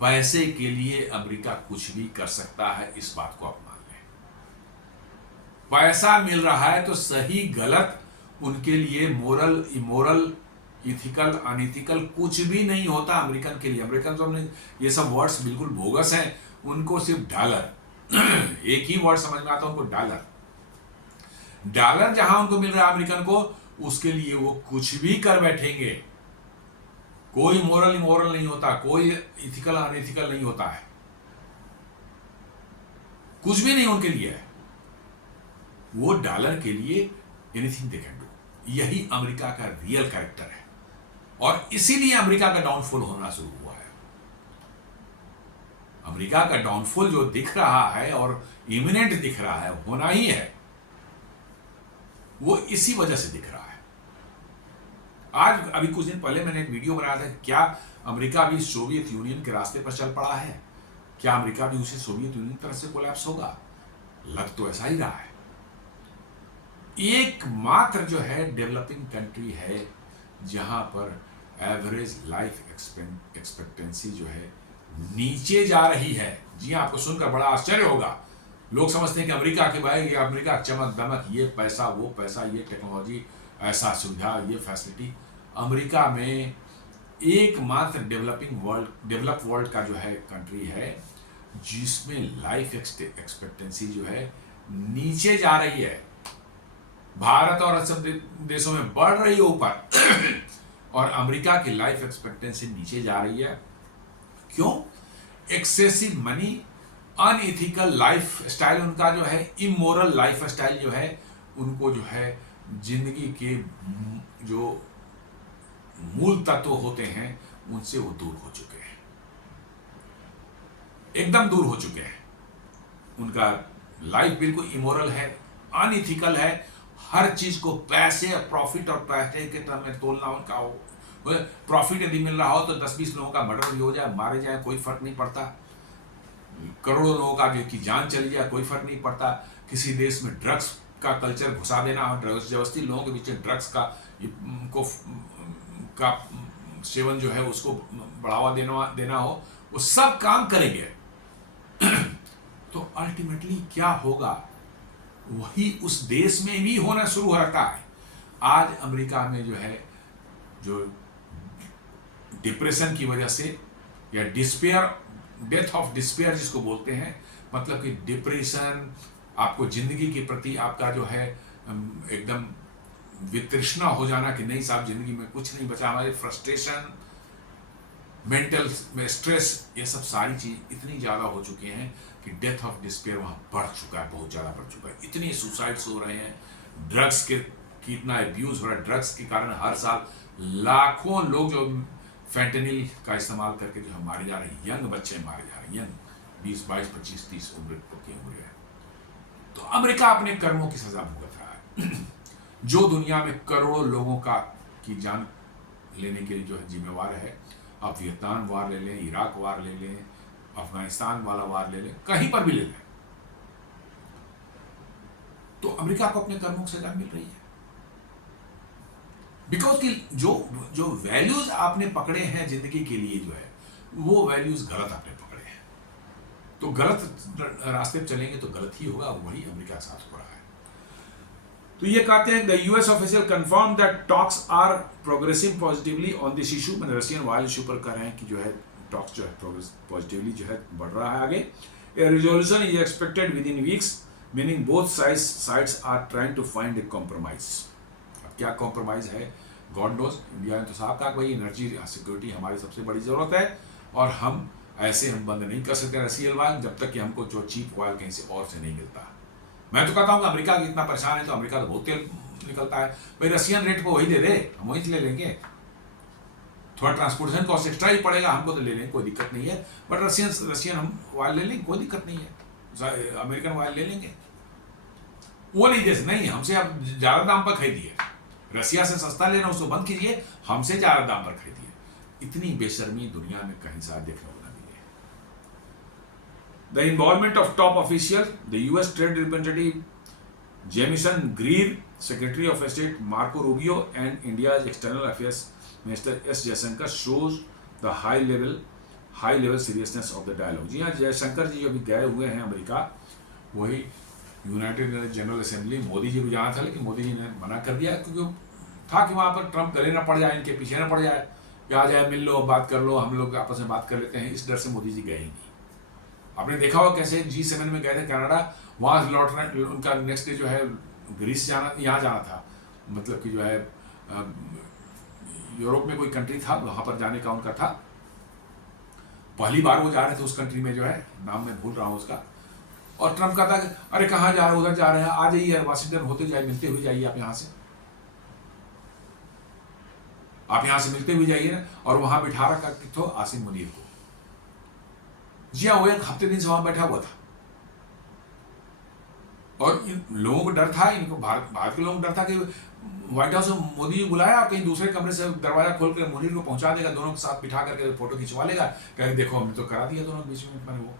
पैसे के लिए अमेरिका कुछ भी कर सकता है, इस बात को आप मान लें। पैसा मिल रहा है तो सही गलत उनके लिए मोरल, इमोरल, इथिकल, अनइथिकल कुछ भी नहीं होता अमेरिकन के लिए। अमेरिकन तो हमने ये सब वर्ड्स बिल्कुल बोगस हैं, उनको सिर्फ डॉलर एक ही वर्ड समझ में आता है उनको, डॉलर। डॉलर जहां उनको मिल रहा है अमेरिकन को, उसके लिए वो कुछ भी कर बैठेंगे। कोई मोरल इमोरल नहीं होता, कोई इथिकल अनइथिकल नहीं होता है, कुछ भी नहीं उनके लिए है। वो डॉलर के लिए एनीथिंग दे कैन डू। यही अमेरिका का रियल कैरेक्टर है, और इसीलिए अमेरिका का डाउनफॉल होना शुरू हुआ है। अमेरिका का डाउनफॉल जो दिख रहा है और इमिनेंट दिख रहा है, होना ही है, वो इसी वजह से दिख रहा है। आज अभी कुछ दिन पहले मैंने एक वीडियो बनाया था, क्या अमेरिका भी सोवियत यूनियन के रास्ते पर चल पड़ा है? क्या अमेरिका भी उसी सोवियत यूनियन तरह से कोलैप्स होगा? लग तो ऐसा ही रहा है। एकमात्र जो है डेवलपिंग कंट्री है जहां पर एवरेज लाइफ एक्सपेक्टेंसी जो है नीचे जा रही है। जी हाँ, आपको सुनकर बड़ा आश्चर्य होगा। लोग समझते हैं कि अमेरिका के भाई, ये अमेरिका चमक दमक, ये पैसा वो पैसा, ये टेक्नोलॉजी, ऐसा सुविधा, ये फैसिलिटी। अमेरिका में एकमात्र डेवलप वर्ल्ड का जो है कंट्री है जिसमें लाइफ एक्सपेक्टेंसी जो है नीचे जा रही है। भारत और सब देशों में बढ़ रही है ऊपर और अमेरिका की लाइफ एक्सपेक्टेंसी नीचे जा रही है। क्यों? Excessive money, unethical life style उनका जो है, इमोरल लाइफ स्टाइल जो है, उनको जो है जिंदगी के जो मूल तत्व होते हैं उनसे वो दूर हो चुके हैं, एकदम दूर हो चुके हैं। उनका लाइफ बिल्कुल इमोरल है, अनइथिकल है। हर चीज को पैसे, प्रॉफिट और पैसे के टर्म में तोलना उनका हो। प्रॉफिट यदि मिल रहा हो तो 10-20 लोगों का मर्डर भी हो जाए, मारे जाए, कोई फर्क नहीं पड़ता। करोड़ों लोगों का की जान चली जाए, कोई फर्क नहीं पड़ता। किसी देश में ड्रग्स का कल्चर घुसा देना हो, ड्रग्स जबरदस्ती लोगों के बीच में ड्रग्स का सेवन जो है उसको बढ़ावा देना हो, वो सब काम करेंगे। तो अल्टीमेटली क्या होगा, वही उस देश में भी होना शुरू होता है। आज अमेरिका में जो है, जो डिप्रेशन की वजह से या डिस्पेयर, डेथ ऑफ डिस्पेयर जिसको बोलते हैं, मतलब कि डिप्रेशन, आपको जिंदगी के प्रति आपका जो है एकदम वितृष्णा हो जाना कि नहीं साहब जिंदगी में कुछ नहीं बचा, हमारे फ्रस्ट्रेशन, मेंटल में स्ट्रेस, ये सब सारी चीज इतनी ज्यादा हो चुकी हैं कि डेथ ऑफ डिस्पेयर वहां बढ़ चुका है, बहुत ज्यादा बढ़ चुका है। इतनी सुसाइड्स हो रहे हैं, ड्रग्स के कितना एब्यूज हो रहा है। ड्रग्स के कारण हर साल लाखों लोग जो फेंटेनिल का इस्तेमाल करके जो है मारे जा रहे हैं, यंग बच्चे मारे जा रहे हैं, यंग 20, 22, 25, 30 उम्र की उम्र है। तो अमेरिका अपने कर्मों की सजा भुगत रहा है। जो दुनिया में करोड़ों लोगों की जान लेने के लिए जो है जिम्मेवार है, आप वियतनाम वार ले लें, इराक वार ले लें, अफगानिस्तान वाला वार ले लें, कहीं पर भी ले लें, तो अमेरिका को अपने कर्मों की सजा मिल रही है। बिकॉज कि जो वैल्यूज आपने पकड़े हैं जिंदगी के लिए, जो है वो वैल्यूज गलत आपने पकड़े हैं, तो गलत रास्ते पर चलेंगे तो गलत ही होगा। वही अमेरिका के साथ हो रहा है। तो ये कहते हैं the US official confirm that talks are progressing positively on this issue. मैंने रशियन वार इशू पर कह रहे हैं कि जो है टॉक्स जो है प्रोग्रेस पॉजिटिवली जो है बढ़ रहा है आगे। A resolution is expected within weeks, meaning both sides are trying to find a compromise. अब क्या कॉम्प्रोमाइज है, गॉड नोज। इंडिया ने तो साफ कहा भाई एनर्जी सिक्योरिटी हमारी सबसे बड़ी जरूरत है, और हम बंद नहीं कर सकते रशियन वार जब तक कि हमको जो चीप ऑयल कहीं से और से नहीं मिलता। मैं तो कहता हूँ अमेरिका इतना परेशान है तो अमेरिका तो बहुत तेल निकलता है, भाई रशियन रेट पे वही दे दे, हम वहीं से ले लेंगे। थोड़ा ट्रांसपोर्टेशन कॉस्ट एक्स्ट्रा ही पड़ेगा हमको, तो ले लेंगे, कोई दिक्कत नहीं है। बट रशियन हम ऑयल ले लेंगे, कोई दिक्कत नहीं है। अमेरिकन ऑयल ले लेंगे, वो लीजिए नहीं, हमसे आप ज़्यादा दाम पर खरीदिए। रशिया से सस्ता लेना उसको बंद कीजिए, हमसे ज़्यादा दाम पर खरीदिए। इतनी बेशर्मी दुनिया में कहीं से देखने को ना मिले। The involvement of top officials, the U.S. Trade Representative Jamieson Greer, Secretary of State Marco Rubio, and India's External Affairs Minister S. Jaishankar shows the high level seriousness of the dialogue। जी हाँ, जयशंकर जी अभी गए हुए हैं America, वही United general assembly. Modi ji भी जाना था, लेकिन मोदी जी ने मना कर दिया, क्योंकि था कि वहाँ पर ट्रंप गले ना पड़ जाए, इनके पीछे ना पड़ जाए कि आ जाए, मिल लो, बात कर लो, हम लोग आपस में बात कर लेते हैं। इस डर से मोदी जी गए ही नहीं। आपने देखा होगा कैसे G7 में गए थे कनाडा, वहाँ लौट रहे, उनका नेक्स्ट डे जो है ग्रीस जाना, यहाँ जाना था, मतलब कि जो है यूरोप में कोई कंट्री था, वहाँ पर जाने का उनका था। पहली बार वो जा रहे थे उस कंट्री में, जो है नाम मैं भूल रहा हूँ उसका। और ट्रंप कहता कि अरे कहाँ जा रहे हो, उधर जा रहे हैं, आ जाइए वाशिंगटन होते जाइए, मिलते हुए जाइए, आप यहाँ से मिलते हुए जाइए ना। और वहाँ बिठा रखा तो आसिम मुनीर को। जी हाँ, वो एक हफ्ते दिन से वहां बैठा हुआ था, और इन लोगों को डर था, इनको भारत के लोगों को डर था कि व्हाइट हाउस में मोदी जी बुलाया और कहीं दूसरे कमरे से दरवाजा खोल कर मुनीर को पहुंचा देगा, दोनों के साथ बिठा करके फोटो खिंचवा लेगा, कहेंगे देखो हमने तो करा दिया, दोनों के बीच में, वो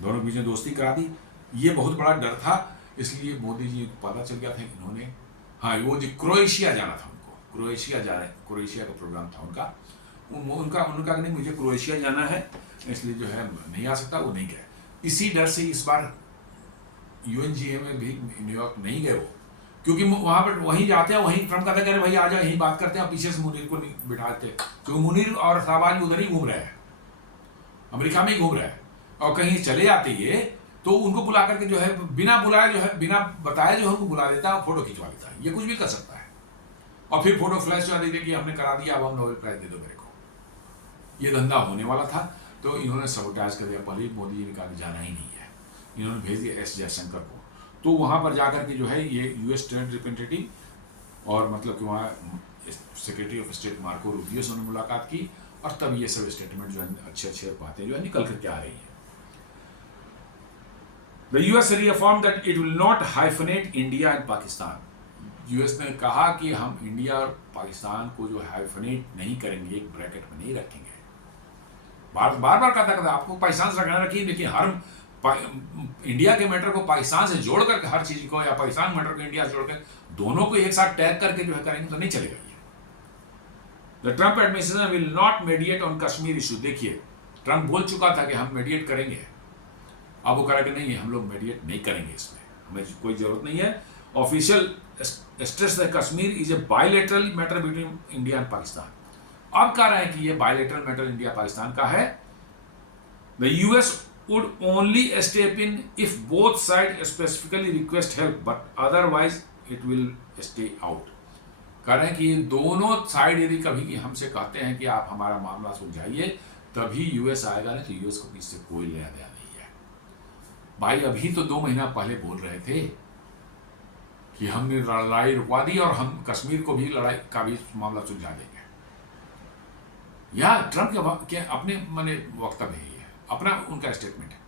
दोनों के बीच में दोस्ती करा दी। ये बहुत बड़ा डर था, इसलिए मोदी जी को पता चल गया था इन्होंने, हाँ वो जी क्रोएशिया जाना था उनको, क्रोएशिया का प्रोग्राम था उनका नहीं, मुझे क्रोएशिया जाना है, इसलिए जो है नहीं आ सकता, वो नहीं गए। इसी डर से इस बार UNGA में भी न्यूयॉर्क नहीं गए वो, क्योंकि वहां पर वहीं जाते हैं, वहीं ट्रंप कहता है भाई आ जाओ, यहीं बात करते हैं, पीछे से मुनीर को नहीं बिठाते, क्योंकि मुनीर और शाहबाज उधर ही घूम रहे हैं, अमेरिका में ही घूम रहे हैं, और कहीं चले जाते ये तो उनको बुला करके जो है बिना बुलाए, जो है बिना बताए जो है उनको बुला देता है, फोटो खिंचवा लेता है। ये कुछ भी कर सकता है, और फिर फोटो फ्लैश जो है कि हमने करा दिया, अब हम नोबेल प्राइज दे दो मेरे को। ये धंधा होने वाला था, तो इन्होंने सबोटाज कर दिया। पहले मोदी जी ने कहा कि जाना ही नहीं है, इन्होंने भेज दिया S. जयशंकर को। तो वहाँ पर जाकर के जो है ये US ट्रेड रिप्रेजेंटेटिव और मतलब कि वहाँ secretary of state Marco Rubio से उन्होंने मुलाकात की, और तब ये सब स्टेटमेंट जो है अच्छे बातें जो है निकल करके आ रही हैं। The US reaffirmed that it will not hyphenate India and Pakistan। US ने कहा कि हम इंडिया और पाकिस्तान को जो हाइफनेट नहीं करेंगे, एक ब्रैकेट में नहीं रखेंगे। बार बार कहता आपको पाकिस्तान से रखना रखिए, लेकिन हर इंडिया के मैटर को पाकिस्तान से जोड़ करके हर चीज को, या पाकिस्तान मैटर को इंडिया से जोड़ कर दोनों को एक साथ टैग करके जो है करेंगे तो नहीं चलेगा ये। The Trump administration will not mediate on Kashmir issue. देखिए ट्रंप बोल चुका था कि हम मीडिएट करेंगे, अब वो कहा कि नहीं हम लोग मीडिएट नहीं करेंगे, इसमें हमें कोई जरूरत नहीं है। Official stress the Kashmir is a bilateral matter between India and Pakistan. अब कह रहे हैं कि ये बायलैटरल मैटर इंडिया पाकिस्तान का है। The US would only step in if both sides specifically request help, but otherwise it will stay out। कह रहे हैं कि दोनों साइड यदि कभी कि हमसे कहते हैं कि आप हमारा मामला सुलझाइए, तभी US आएगा, नहीं तो US को इससे कोई लेना देना नहीं है। भाई अभी तो 2 महीना पहले बोल रहे थे कि हमने लड़ाई रुकवा दी और हम कश्मीर को भी लड़ाई का भी मामला सुलझा देंगे। या ट्रंप के अपने माने वक्तव्य है, ये अपना उनका स्टेटमेंट है।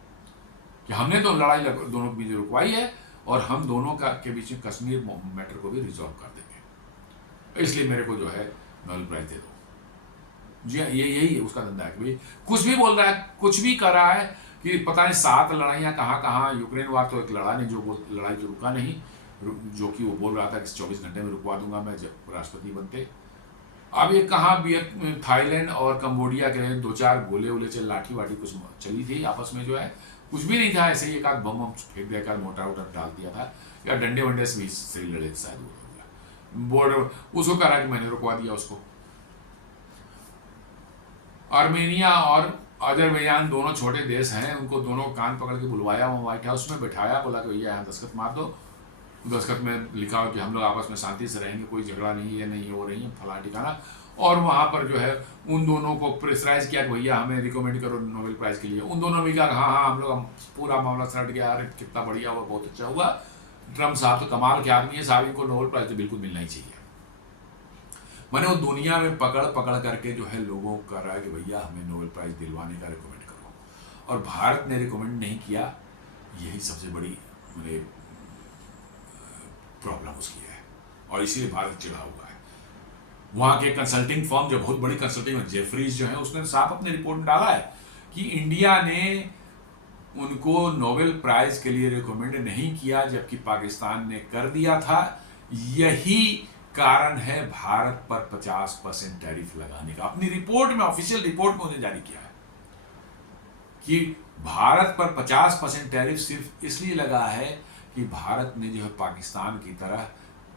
कि हमने तो लड़ाई दोनों के बीच रुकवाई है और हम दोनों का के बीच में कश्मीर मैटर को भी रिजॉल्व कर देंगे, इसलिए मेरे को जो है नोबेल प्राइज दे दो। जी हाँ, ये यही है उसका धंधा है कि भाई कुछ भी बोल रहा है, कुछ भी कर रहा है कि पता नहीं 7 लड़ाइयाँ कहाँ कहाँ, यूक्रेन वार तो एक लड़ा नहीं, जो लड़ाई तो रुका नहीं, जो कि वो बोल रहा था कि 24 घंटे में रुकवा दूंगा मैं जब राष्ट्रपति बनते। अब ये कहाँ थाईलैंड और कंबोडिया के 2-4 गोले वोले चल, लाठी वाठी कुछ चली थी आपस में, जो है कुछ भी नहीं था, ऐसे ही एक आध बम फेंक दिया, एक आध मोटा वोटा डाल दिया था, या डंडे वंडे से भी सही लड़े शायद वो हो गया। बॉर्डर उसको कहा कि मैंने रुकवा दिया उसको। आर्मेनिया और अजरबैजान दोनों छोटे देश हैं, उनको दोनों कान पकड़ के बुलवाया, वो व्हाइट हाउस में बिठाया, बोला कि भैया यहाँ दस्तखत मार दो। दस्तखत में लिखा हो कि हम लोग आपस में शांति से रहेंगे, कोई झगड़ा नहीं है, नहीं हो रही है फला ठिकाना। और वहाँ पर जो है उन दोनों को प्रेशराइज किया कि भैया हमें रिकमेंड करो नोबेल प्राइज़ के लिए। उन दोनों ने कहा हाँ हाँ हम लोग पूरा मामला सलट गया, अरे कितना बढ़िया हुआ, बहुत अच्छा हुआ, ट्रम्प साहब तो कमाल के आदमी है साहब, इनको नोबेल प्राइज़ तो बिल्कुल मिलना ही चाहिए। मैंने वो दुनिया में पकड़ पकड़ करके जो है लोगों को कह रहा है कि भैया हमें नोबेल प्राइज़ दिलवाने का रिकमेंड करो, और भारत ने रिकमेंड नहीं किया, यही सबसे बड़ी मेरे प्रॉब्लम उसकी है, और इसीलिए भारत चिढ़ा हुआ है। वहाँ के कंसल्टिंग फर्म, जो बहुत बड़ी कंसल्टिंग जेफरीज जो है, उसने साफ अपने रिपोर्ट में डाला है कि इंडिया ने उनको नोबेल प्राइज के लिए रिकमेंड नहीं किया, जबकि पाकिस्तान ने कर दिया था। यही कारण है भारत पर 50% टैरिफ लगाने का। अपनी रिपोर्ट में, ऑफिशियल रिपोर्ट में उन्हें जारी किया है कि भारत पर 50% टैरिफ सिर्फ इसलिए लगा है कि भारत ने जो है पाकिस्तान की तरह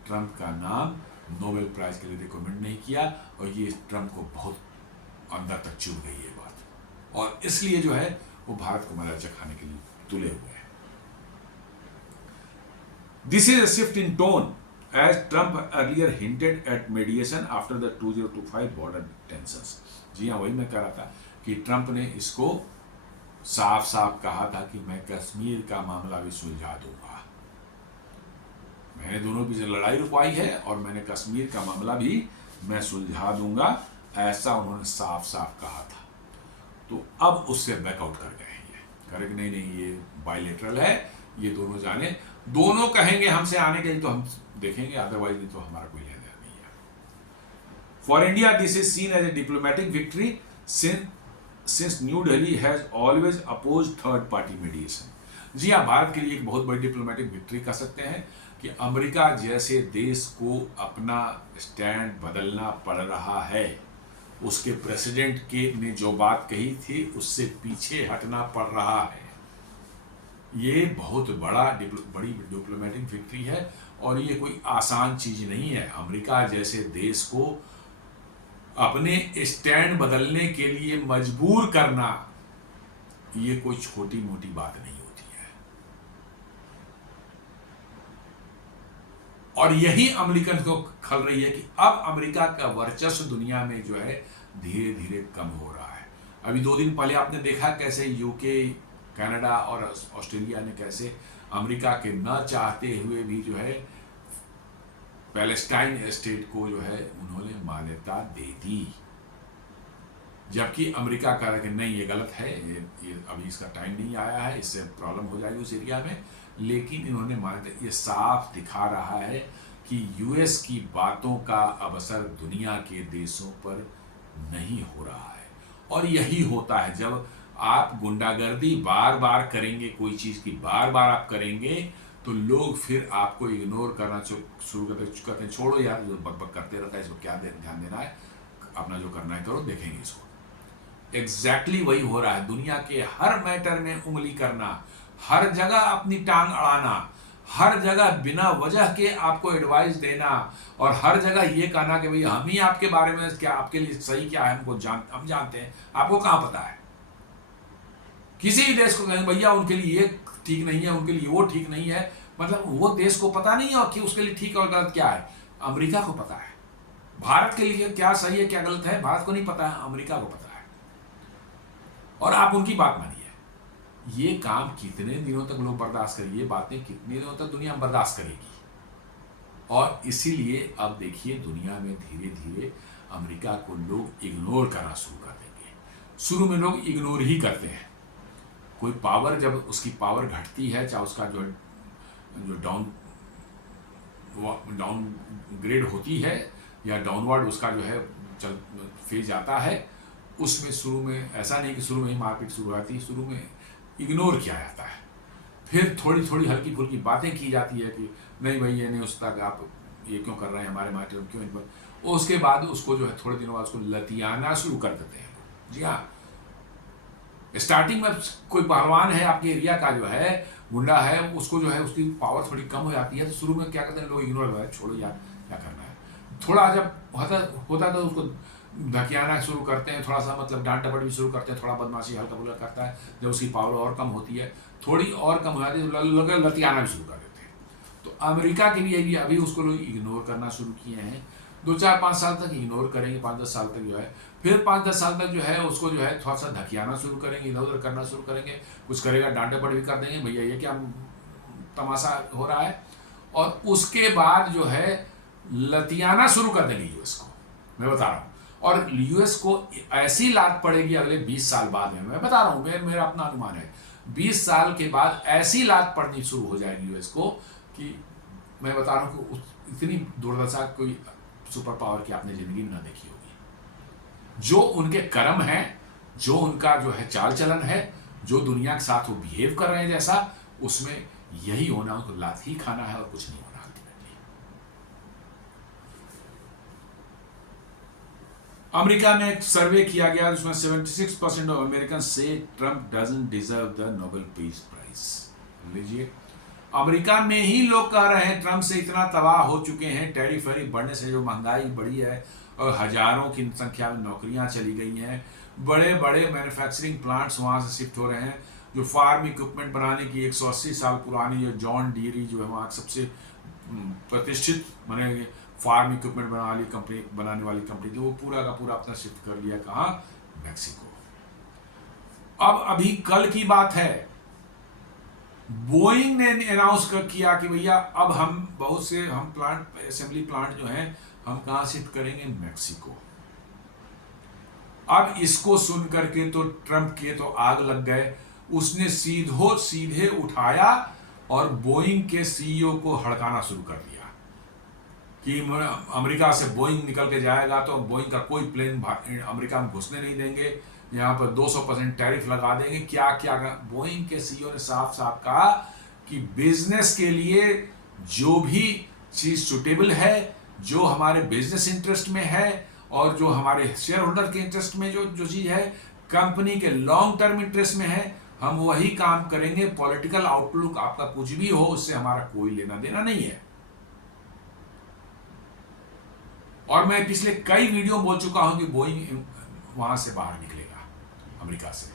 ट्रंप का नाम नोबेल प्राइज के लिए रिकमेंड नहीं किया, और ये ट्रंप को बहुत अंदर तक चुभ गई ये बात, और इसलिए जो है वो भारत को मजा चखाने के लिए तुले हुए हैं। This is a shift in tone as Trump earlier hinted at mediation after the 2025 border tensions. जी हाँ, वही मैं कह रहा था कि ट्रंप ने इसको साफ साफ कहा था कि मैं कश्मीर का मामला भी सुलझा दूंगा, मैंने दोनों की लड़ाई रुकवाई है और मैंने कश्मीर का मामला भी मैं सुलझा दूंगा, ऐसा उन्होंने साफ साफ कहा था। तो अब उससे बैकआउट कर गए हैं, ये करें कि नहीं नहीं ये बायलैटरल है, ये दोनों जाने, दोनों कहेंगे हमसे आने के लिए तो हम देखेंगे, अदरवाइज तो हमारा कोई लेना नहीं है। For India this is seen as a diplomatic victory since New Delhi has always oppose third party mediation. जी हाँ, भारत के लिए एक बहुत बड़ी डिप्लोमेटिक विक्ट्री कह सकते हैं कि अमेरिका जैसे देश को अपना स्टैंड बदलना पड़ रहा है, उसके प्रेसिडेंट के ने जो बात कही थी उससे पीछे हटना पड़ रहा है। ये बहुत बड़ी डिप्लोमेटिक विक्ट्री है, और ये कोई आसान चीज नहीं है। अमेरिका जैसे देश को अपने स्टैंड बदलने के लिए मजबूर करना, ये कोई छोटी मोटी बात नहीं होती है। और यही अमेरिकन को खल रही है कि अब अमेरिका का वर्चस्व दुनिया में जो है धीरे धीरे कम हो रहा है। अभी 2 दिन पहले आपने देखा कैसे यूके, कनाडा और ऑस्ट्रेलिया ने कैसे अमेरिका के न चाहते हुए भी जो है पैलेस्टाइन स्टेट को जो है उन्होंने मान्यता दे दी, जबकि अमेरिका कह रहा है कि नहीं ये गलत है, ये अभी इसका टाइम नहीं आया है, इससे प्रॉब्लम हो जाएगी उस एरिया में। लेकिन इन्होंने मान्यता, ये साफ दिखा रहा है कि यूएस की बातों का अब असर दुनिया के देशों पर नहीं हो रहा है। और यही होता है जब आप गुंडागर्दी बार बार करेंगे, कोई चीज़ की बार बार आप करेंगे, तो लोग फिर आपको इग्नोर करना शुरू करते हैं, छोड़ो यार जो बकबक करते रहता है, इसको क्या ध्यान देना है, अपना जो करना है करो, देखेंगे इसको। एग्जैक्टली वही हो रहा है, दुनिया के हर मैटर में उंगली करना, हर जगह अपनी टांग अड़ाना, हर जगह बिना वजह के आपको एडवाइस देना, और हर जगह ये कहना कि भाई हम ही आपके बारे में क्या, आपके लिए सही क्या है हम जानते हैं, आपको कहाँ पता है। किसी भी देश को कहें भैया उनके लिए ये ठीक नहीं है, उनके लिए वो ठीक नहीं है, मतलब वो देश को पता नहीं है कि उसके लिए ठीक और गलत क्या है। अमेरिका को पता है भारत के लिए क्या सही है क्या गलत है, भारत को नहीं पता है, अमेरिका को पता है। और आप उनकी बात मानिए, ये काम कितने दिनों तक लोग बर्दाश्त करेंगे, ये बातें कितने दिनों तक दुनिया बर्दाश्त करेगी। और इसीलिए अब देखिए दुनिया में धीरे धीरे अमेरिका को लोग इग्नोर करना शुरू कर देंगे। शुरू में लोग इग्नोर ही करते हैं, कोई पावर जब उसकी पावर घटती है, चाहे उसका जो जो डाउन ग्रेड होती है या डाउनवर्ड उसका जो है चल फेज आता है, उसमें शुरू में ऐसा नहीं कि शुरू में ही मारपीट शुरू होती है, शुरू में इग्नोर किया जाता है, फिर थोड़ी थोड़ी हल्की फुल्की बातें की जाती है कि नहीं भाई ये नहीं हो सकता, आप ये क्यों कर रहे हैं, हमारे मार्केट में क्यों इन पर। उसके बाद उसको जो है थोड़े दिनों बाद उसको लतियाना शुरू कर देते हैं। जी हाँ, स्टार्टिंग में कोई पहलवान है आपके एरिया का जो है गुंडा है, उसको जो है उसकी पावर थोड़ी कम हो जाती है, तो शुरू में क्या करते हैं लोग, इग्नोर करते हैं, छोड़ो यार क्या करना है। थोड़ा जब होता तो उसको धकियाना शुरू करते हैं, थोड़ा सा मतलब डांट डपट भी शुरू करते हैं, थोड़ा बदमाशी हल्का फुल्का करता है। जब उसकी पावर और कम होती है, थोड़ी और कम हो जाती है, तो लोग लतियाना भी शुरू कर देते हैं। तो अमेरिका के भी अभी उसको लोग इग्नोर करना शुरू किए हैं। 2-4-5 साल तक इग्नोर करेंगे, 5-10 साल तक जो है, फिर 5-10 साल तक जो है उसको जो है थोड़ा सा धकियाना शुरू करेंगे, इधर उधर करना शुरू करेंगे, कुछ करेगा डांट डपट भी कर देंगे, भैया ये क्या तमाशा हो रहा है। और उसके बाद जो है लतियाना शुरू कर देंगे यूएस को, मैं बता रहा हूँ। और यूएस को ऐसी लात पड़ेगी अगले 20 साल बाद में, मैं बता रहा हूँ, मेरा अपना अनुमान है, 20 साल के बाद ऐसी लात पड़नी शुरू हो जाएगी यूएस को कि मैं बता रहा हूँ कि इतनी दुर्दशा कोई सुपर पावर की आपने जिंदगी में ना देखी होगी। जो उनके कर्म हैं, जो उनका जो है चाल चलन है, जो दुनिया के साथ वो बिहेव कर रहे हैं जैसा, उसमें यही होना, उनको लात ही खाना है और कुछ नहीं होना। अमेरिका में एक सर्वे किया गया जिसमें 76% ऑफ अमेरिकन से Trump doesn't deserve the Nobel peace prize. लीजिए, अमेरिका में ही लोग कह रहे हैं ट्रम्प से इतना तबाह हो चुके हैं, टैरिफ बढ़ने से जो महंगाई बढ़ी है और हजारों की संख्या में नौकरियां चली गई हैं, बड़े बड़े मैन्युफैक्चरिंग प्लांट्स वहां से शिफ्ट हो रहे हैं, जो फार्म इक्विपमेंट बनाने की 180 साल पुरानी जो जॉन डीरी जो है वहाँ सबसे प्रतिष्ठित माने फार्म इक्विपमेंट बनाने वाली कंपनी थी, वो पूरा का पूरा अपना शिफ्ट कर लिया कहाँ, मैक्सिको। अब अभी कल की बात है, बोइंग ने अनाउंस किया कि भैया अब हम बहुत से प्लांट, असेंबली प्लांट जो हैं हम कहाँ शिफ्ट करेंगे, मैक्सिको। अब इसको सुन करके तो ट्रम्प के तो आग लग गए, उसने सीधे उठाया और बोइंग के सीईओ को हड़काना शुरू कर दिया कि अमेरिका से बोइंग निकल के जाएगा तो बोइंग का कोई प्लेन अमेरिका में घुसने नहीं देंगे, यहाँ पर 200% टैरिफ लगा देंगे, क्या क्या। बोइंग के सीईओ ने साफ साफ कहा कि बिजनेस के लिए जो भी चीज सुटेबल है, जो हमारे बिजनेस इंटरेस्ट में है और जो हमारे शेयर होल्डर के इंटरेस्ट में जो चीज है, कंपनी के लॉन्ग टर्म इंटरेस्ट में है, हम वही काम करेंगे। पॉलिटिकल आउटलुक आपका कुछ भी हो, उससे हमारा कोई लेना देना नहीं है। और मैं पिछले कई वीडियो बोल चुका हूं कि बोइंग वहां से बाहर निकलेगा, अमेरिका से।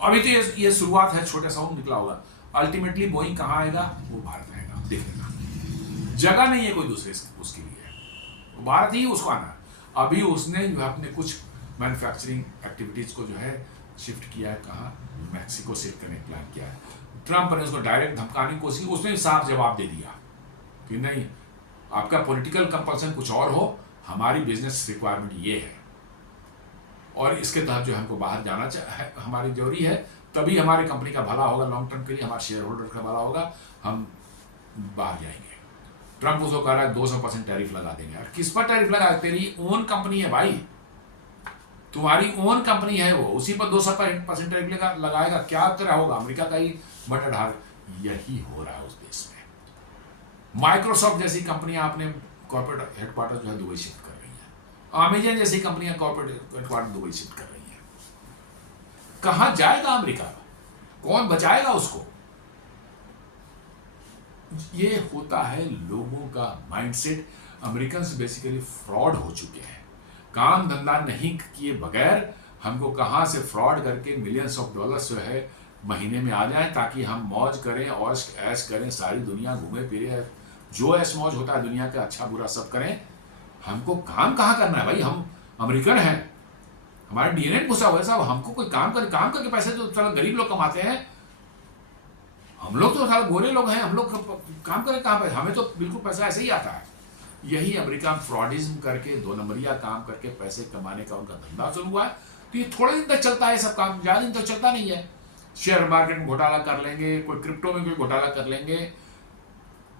अभी तो ये शुरुआत है, छोटा सा निकला होगा, अल्टीमेटली बोइंग कहां आएगा, वो भारत आएगा, देख लेना। जगह नहीं है कोई दूसरे उसके लिए, भारत ही उसको आना। अभी उसने जो अपने कुछ मैन्युफैक्चरिंग एक्टिविटीज को जो है शिफ्ट किया है, कहाँ, मैक्सिको शिफ्ट करने प्लान किया है। ट्रंप ने उसको डायरेक्ट धमकाने की कोशिश की, उसने साफ जवाब दे दिया कि नहीं, आपका पॉलिटिकल कंपल्सन कुछ और हो, हमारी बिजनेस रिक्वायरमेंट ये है और इसके तहत जो हमको बाहर जाना चाहिए, हमारी जरूरी है, तभी हमारी कंपनी का भला होगा, लॉन्ग टर्म के लिए हमारे शेयर होल्डर का भला होगा, हम बाहर जाएंगे। ट्रंप उसको कह रहा है 200% टैरिफ लगा देंगे। और किस पर टैरिफ लगा? तेरी ओन कंपनी है भाई, तुम्हारी ओन कंपनी है, वो उसी पर 200% टैरिफ लगाएगा, क्या तेरा होगा? अमेरिका का ही बटा ढाल। यही हो रहा है उस देश में। माइक्रोसॉफ्ट जैसी कंपनियां अपने कॉर्पोरेट हेडक्वार्टर जो है दुबई शिफ्ट कर रही है, अमेजन जैसी कंपनियां कॉर्पोरेट हेडक्वार्टर दुबई शिफ्ट कर रही है। कहां जाएगा अमेरिका? कौन बचाएगा उसको? ये होता है लोगों का माइंडसेट। अमेरिकन बेसिकली फ्रॉड हो चुके हैं, काम धंधा नहीं किए बगैर हमको कहां से फ्रॉड करके मिलियंस ऑफ डॉलर्स जो है महीने में आ जाए, ताकि हम मौज करें और ऐश करें, सारी दुनिया घूमे फिरे, जो ऐश मौज होता है दुनिया का अच्छा बुरा सब करें। हमको काम कहाँ करना है भाई? हम अमेरिकन हैं, हमारे डीएनए घुसा हुआ है साहब। हमको कोई काम करके पैसे तो चलो गरीब लोग कमाते हैं, हम लोग तो सारे गोरे लोग हैं, हम लोग काम करें कहाँ पे? हमें तो बिल्कुल पैसा ऐसे ही आता है। यही अमेरिका में फ्रॉडिज्म करके, 2 नंबरिया काम करके पैसे कमाने का उनका धंधा शुरू हुआ है। तो ये थोड़े दिन तक चलता है सब काम, ज्यादा दिन तक चलता नहीं है। शेयर मार्केट में घोटाला कर लेंगे, कोई क्रिप्टो में कोई घोटाला कर लेंगे,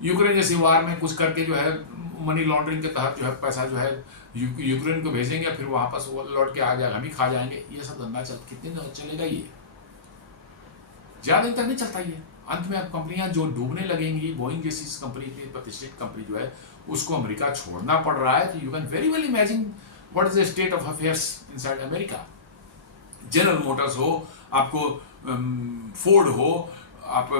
यूक्रेन जैसी वार में कुछ करके जो है मनी लॉन्ड्रिंग के तहत जो है पैसा जो है यूक्रेन को भेजेंगे, फिर वापस वो लौट के आ जाएगा, हम ही खा जाएंगे। ये सब धंधा कितने दिन चलेगा? ये ज्यादा दिन तक नहीं चलता। ये अंत में अब कंपनियां जो डूबने लगेंगी, बोइंग जैसी कंपनी की प्रतिष्ठित कंपनी जो है उसको अमेरिका छोड़ना पड़ रहा है। तो you can very well imagine what is the state of affairs inside America. General Motors हो, आपको फोर्ड हो, आप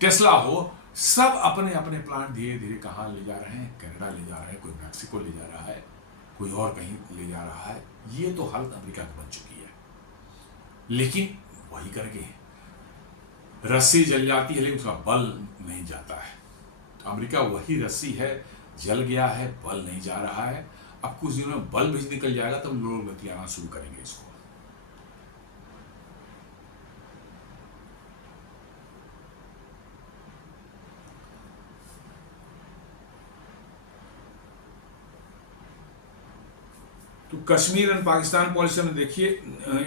टेस्ला हो, सब अपने अपने प्लांट धीरे धीरे कहाँ ले जा रहे हैं? कनाडा ले जा रहे हैं, कोई मैक्सिको ले जा रहा है, कोई और कहीं ले जा रहा है। ये तो हालत अमेरिका की बन चुकी है। लेकिन वही करके रस्सी जल जाती है लेकिन उसका बल नहीं जाता है। तो अमेरिका वही रस्सी है, जल गया है, बल नहीं जा रहा है। अब कुछ दिनों में बल भी निकल जाएगा तब लोग बतियाना शुरू करेंगे इसको। तो कश्मीर एंड पाकिस्तान पॉलिसी में देखिए,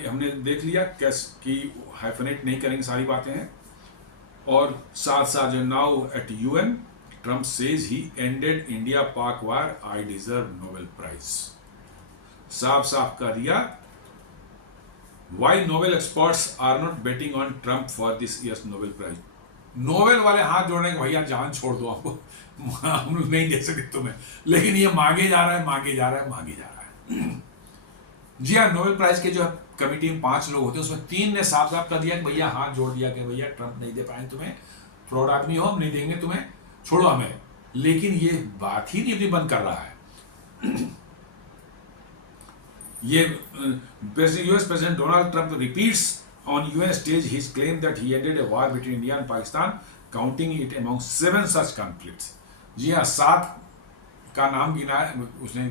हमने देख लिया कैसे कि हाइफनेट नहीं करेंगे, सारी बातें हैं। और साथ साथ जो now at UN Trump says he ended India Pak war, I deserve Nobel prize. साफ साफ कर दिया। Why Nobel experts are not betting on Trump for this year's Nobel prize. Nobel वाले हाथ जोड़ने के भैया जान छोड़ दो, आपको हम लोग नहीं दे सकते तुम्हें, लेकिन ये मांगे जा रहा है, मांगे जा रहा है, मांगे जा रहा है। जी हाँ, नोबेल प्राइज के जो कमेटी में 5 लोग होते हैं, उसमें 3 ने साफ साफ कर दिया कि भैया हाथ जोड़ दिया कि भैया ट्रम्प नहीं दे पाएंगे तुम्हें, फ्रॉड आदमी हो, हम नहीं देंगे तुम्हें, छोड़ो हमें। लेकिन ये बात ही नहीं अपनी बंद कर रहा है। ये US president Donald Trump repeats on UN stage his claim that he ended a war between India and Pakistan, counting it among 7 such conflicts. जी हाँ, 7 का नाम गिना है उसने,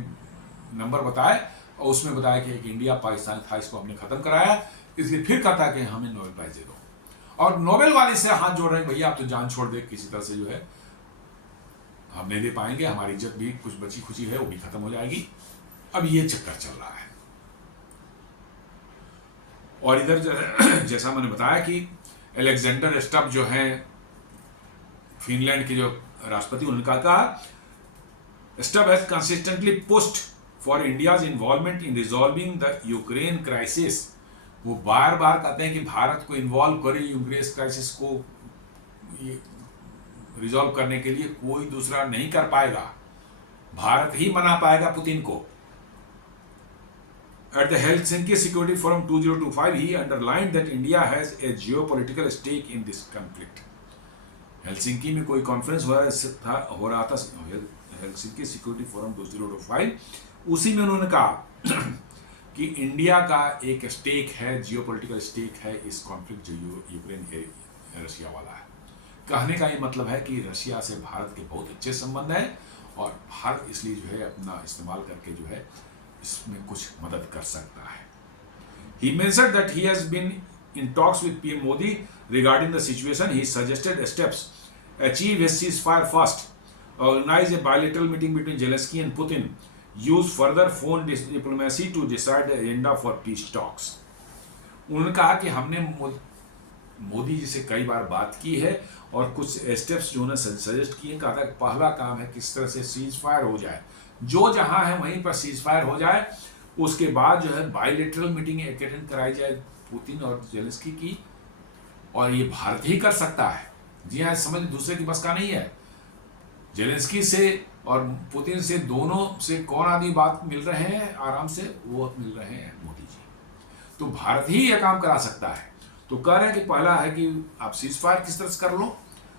नंबर बताया, और उसमें बताया कि एक इंडिया पाकिस्तान था, इसको हमने खत्म कराया, इसलिए फिर कहता कि हमें नोबेल प्राइज दे दो। और नोबेल वाले से हाथ जोड़ रहे हैं, भैया आप तो जान छोड़ दे किसी तरह से, जो है हम नहीं दे पाएंगे, हमारी इज्जत भी कुछ बची खुची है वो भी खत्म हो जाएगी। अब ये चक्कर चल रहा है। और इधर जो है जैसा मैंने बताया कि अलेक्जेंडर स्टब जो है फिनलैंड के जो राष्ट्रपति, उनका कहा stub has consistently pushed for India's involvement in resolving the Ukraine crisis. वो बार बार कहते हैं कि भारत को इन्वॉल्व करे यूक्रेन क्राइसिस को रिजॉल्व करने के लिए, कोई दूसरा नहीं कर पाएगा, भारत ही मना पाएगा पुतिन को। At the Helsinki Security Forum 2025, he underlined that India has a geopolitical stake in this conflict. Helsinki में कोई कॉन्फ्रेंस हो रहा था, हेलसिंकी सिक्योरिटी फोरम 2025, उसी में उन्होंने कहा कि इंडिया का एक स्टेक है, जियोपॉलिटिकल स्टेक है इस कॉन्फ्लिक्ट जो यूक्रेन रशिया वाला है। कहने का ये मतलब है कि रशिया से भारत के बहुत अच्छे संबंध हैं और भारत इसलिए जो है अपना इस्तेमाल करके जो है इसमें कुछ मदद कर सकता है। He mentioned that he has been in talks with PM Modi regarding the situation. He suggested steps achieve a ceasefire first, organize a bilateral meeting between Zelensky and Putin, use further phone diplomacy to decide the agenda for peace talks. उन्होंने कहा कि हमने मोदी जी से कई बार बात की है और कुछ स्टेप्स जो उन्होंने सजेस्ट किए, कहा था पहला काम है किस तरह से सीज फायर हो जाए, जो जहां है वहीं पर सीज फायर हो जाए, उसके बाद जो है बायलैटरल मीटिंग अटेंड कराई जाए पुतिन और जेलेंस्की की, और ये भारत ही कर सकता है। जी हाँ, समझ दूसरे की बस का नहीं है। जेलेंस्की से और पुतिन से, दोनों से कौन आदमी बात मिल रहे हैं आराम से, वो मिल रहे हैं मोदी जी। तो भारत ही यह काम करा सकता है। तो कह रहे हैं कि पहला है कि आप सीज फायर किस तरह से कर लो,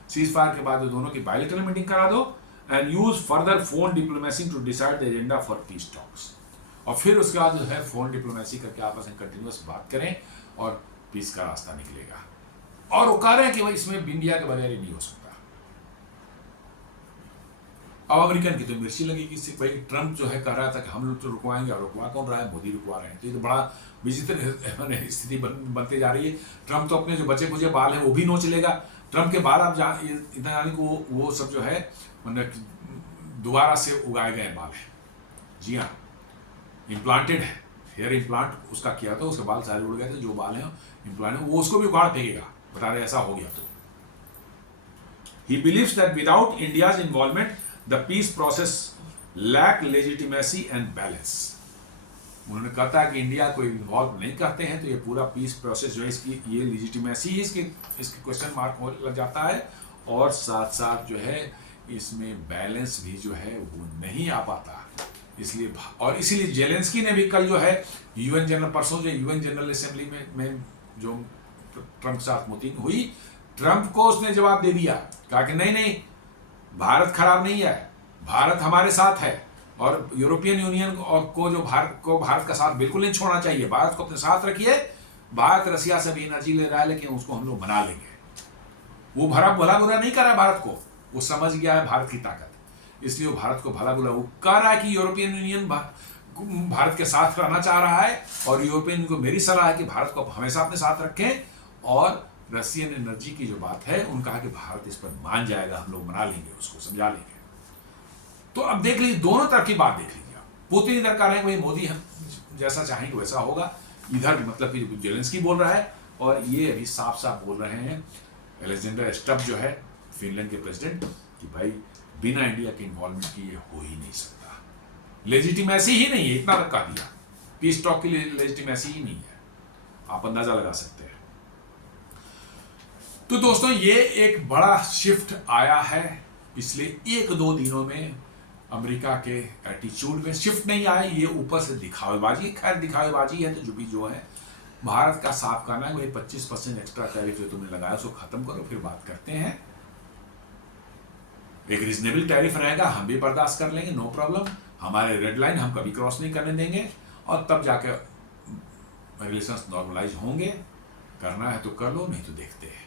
सीज फायर के बाद दोनों की बायलैटरल मीटिंग करा दो, and use further phone diplomacy to decide the agenda for peace talks। और फिर उसके बाद जो है फोन डिप्लोमेसी करके आपस में कंटिन्यूस बात करें और पीस का रास्ता निकलेगा। और वो कह रहे हैं कि भाई इसमें इंडिया के बगैर ही नहीं हो सकता। अब अमेरिकन की तो मिर्ची लगी कि भाई ट्रम्प जो है कह रहा था कि हम लोग तो रुकवाएंगे, और रुकवा कौन रहा है? मोदी रुकवा रहे हैं। तो ये तो बड़ा विचित्र स्थिति बनते जा रही है। ट्रम्प तो अपने जो बचे खुचे बाल हैं वो भी नोच लेगा। ट्रम्प के बाल आप इतना जाने को वो सब जो है मतलब दोबारा से उगाए गए बाल हैं। जी हाँ, इम्प्लांटेड है, हेयर इम्प्लांट उसका किया था, उसके बाल सारे उड़ गए थे, जो बाल हैं इम्प्लांट वो उसको भी उखाड़ फेंकेगा, बता रहे ऐसा हो गया तो। He believes that without India's involvement, the peace process lack legitimacy and balance. उन्होंने कहा कि इंडिया को इन्वॉल्व नहीं करते हैं तो ये पूरा पीस प्रोसेस जो है इसकी ये लेजिटिमेसी इसके क्वेश्चन मार्क हो लग जाता है, और साथ साथ जो है इसमें बैलेंस भी जो है वो नहीं आ पाता। इसलिए और इसीलिए जेलेंस्की ने भी कल जो है यूएन जनरल परसों जो यूएन जनरल असेंबली में जो ट्रंप के साथ मीटिंग हुई, ट्रंप को उसने जवाब दे दिया, कहा कि नहीं नहीं भारत खराब नहीं है, भारत हमारे साथ है, और यूरोपियन यूनियन को जो भारत का साथ बिल्कुल नहीं छोड़ना चाहिए, भारत को अपने साथ रखिए, भारत रसिया से भी एनर्जी ले रहा है लेकिन उसको हम लोग बना लेंगे। वो भला बुरा नहीं कर रहा है भारत को, वो समझ गया है भारत की ताकत, इसलिए वो भारत को भला बुरा वो कह रहा है कि यूरोपियन यूनियन भारत के साथ रहना चाह रहा है, और यूरोपियन यूनियन को मेरी सलाह है कि भारत को हमेशा अपने साथ रखें, और रशियन एनर्जी की जो बात है उनका कहा कि भारत इस पर मान जाएगा, हम लोग मना लेंगे, उसको समझा लेंगे। तो अब देख लीजिए दोनों तरफ की बात देख लीजिए आप, पुतिन इधर कह रहे हैं भाई मोदी हम जैसा चाहेंगे वैसा होगा, इधर मतलब कि जेलेंस्की बोल रहा है, और ये अभी साफ साफ बोल रहे हैं अलेक्जेंडर स्टब जो है फिनलैंड के प्रेसिडेंट कि भाई बिना इंडिया के इन्वॉल्वमेंट की ये हो ही नहीं सकता, लेजिटिमेसी ही नहीं है, इतना तक कह दिया, पीस टॉक की लेजिटिमेसी ही नहीं है, आप अंदाजा लगा सकते हैं। तो दोस्तों ये एक बड़ा शिफ्ट आया है पिछले 1-2 दिनों में, अमेरिका के एटीट्यूड में शिफ्ट नहीं आया, ये ऊपर से दिखावेबाजी, खैर दिखावेबाजी है तो जो भी जो है, भारत का साफ कहना है भाई 25% एक्स्ट्रा टैरिफ जो तुमने लगाया उसको खत्म करो, फिर बात करते हैं, एक रीजनेबल टैरिफ रहेगा, हम भी बर्दाश्त कर लेंगे, नो प्रॉब्लम, हमारे रेड लाइन हम कभी क्रॉस नहीं करने देंगे, और तब जाके रिलेशंस नॉर्मलाइज होंगे, करना है तो कर लो, नहीं तो देखते हैं।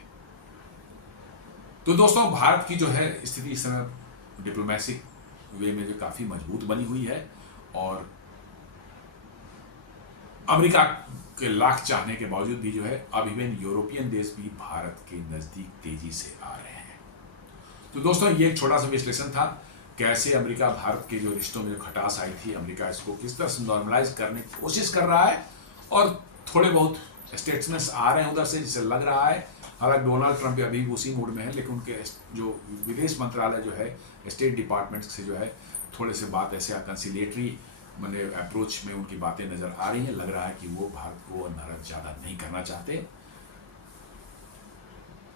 तो दोस्तों भारत की जो है स्थिति इस समय डिप्लोमेटिक वे में जो काफ़ी मजबूत बनी हुई है, और अमेरिका के लाख चाहने के बावजूद भी जो है अब इवन यूरोपियन देश भी भारत के नज़दीक तेजी से आ रहे हैं। तो दोस्तों ये एक छोटा सा विश्लेषण था, कैसे अमेरिका भारत के जो रिश्तों में जो खटास आई थी, अमेरिका इसको किस तरह से नॉर्मलाइज करने की कोशिश कर रहा है, और थोड़े बहुत स्टेटमेंट्स आ रहे हैं उधर से जिसे लग रहा है, हालांकि डोनाल्ड ट्रंप अभी उसी मूड में है, लेकिन उनके जो विदेश मंत्रालय जो है स्टेट डिपार्टमेंट से जो है थोड़े से बात ऐसे कंसिलिएटरी मैंने अप्रोच में उनकी बातें नज़र आ रही हैं, लग रहा है कि वो भारत को नाराज ज़्यादा नहीं करना चाहते,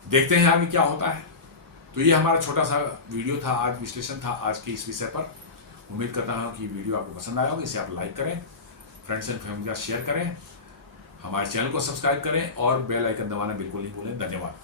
देखते हैं आगे क्या होता है। तो ये हमारा छोटा सा वीडियो था, आज विश्लेषण था आज के इस विषय पर। उम्मीद करता हूँ कि वीडियो आपको पसंद आया होगा, इसे आप लाइक करें, फ्रेंड्स एंड फैमिली का शेयर करें, हमारे चैनल को सब्सक्राइब करें, और बेल आइकन दबाना बिल्कुल नहीं भूलें। धन्यवाद।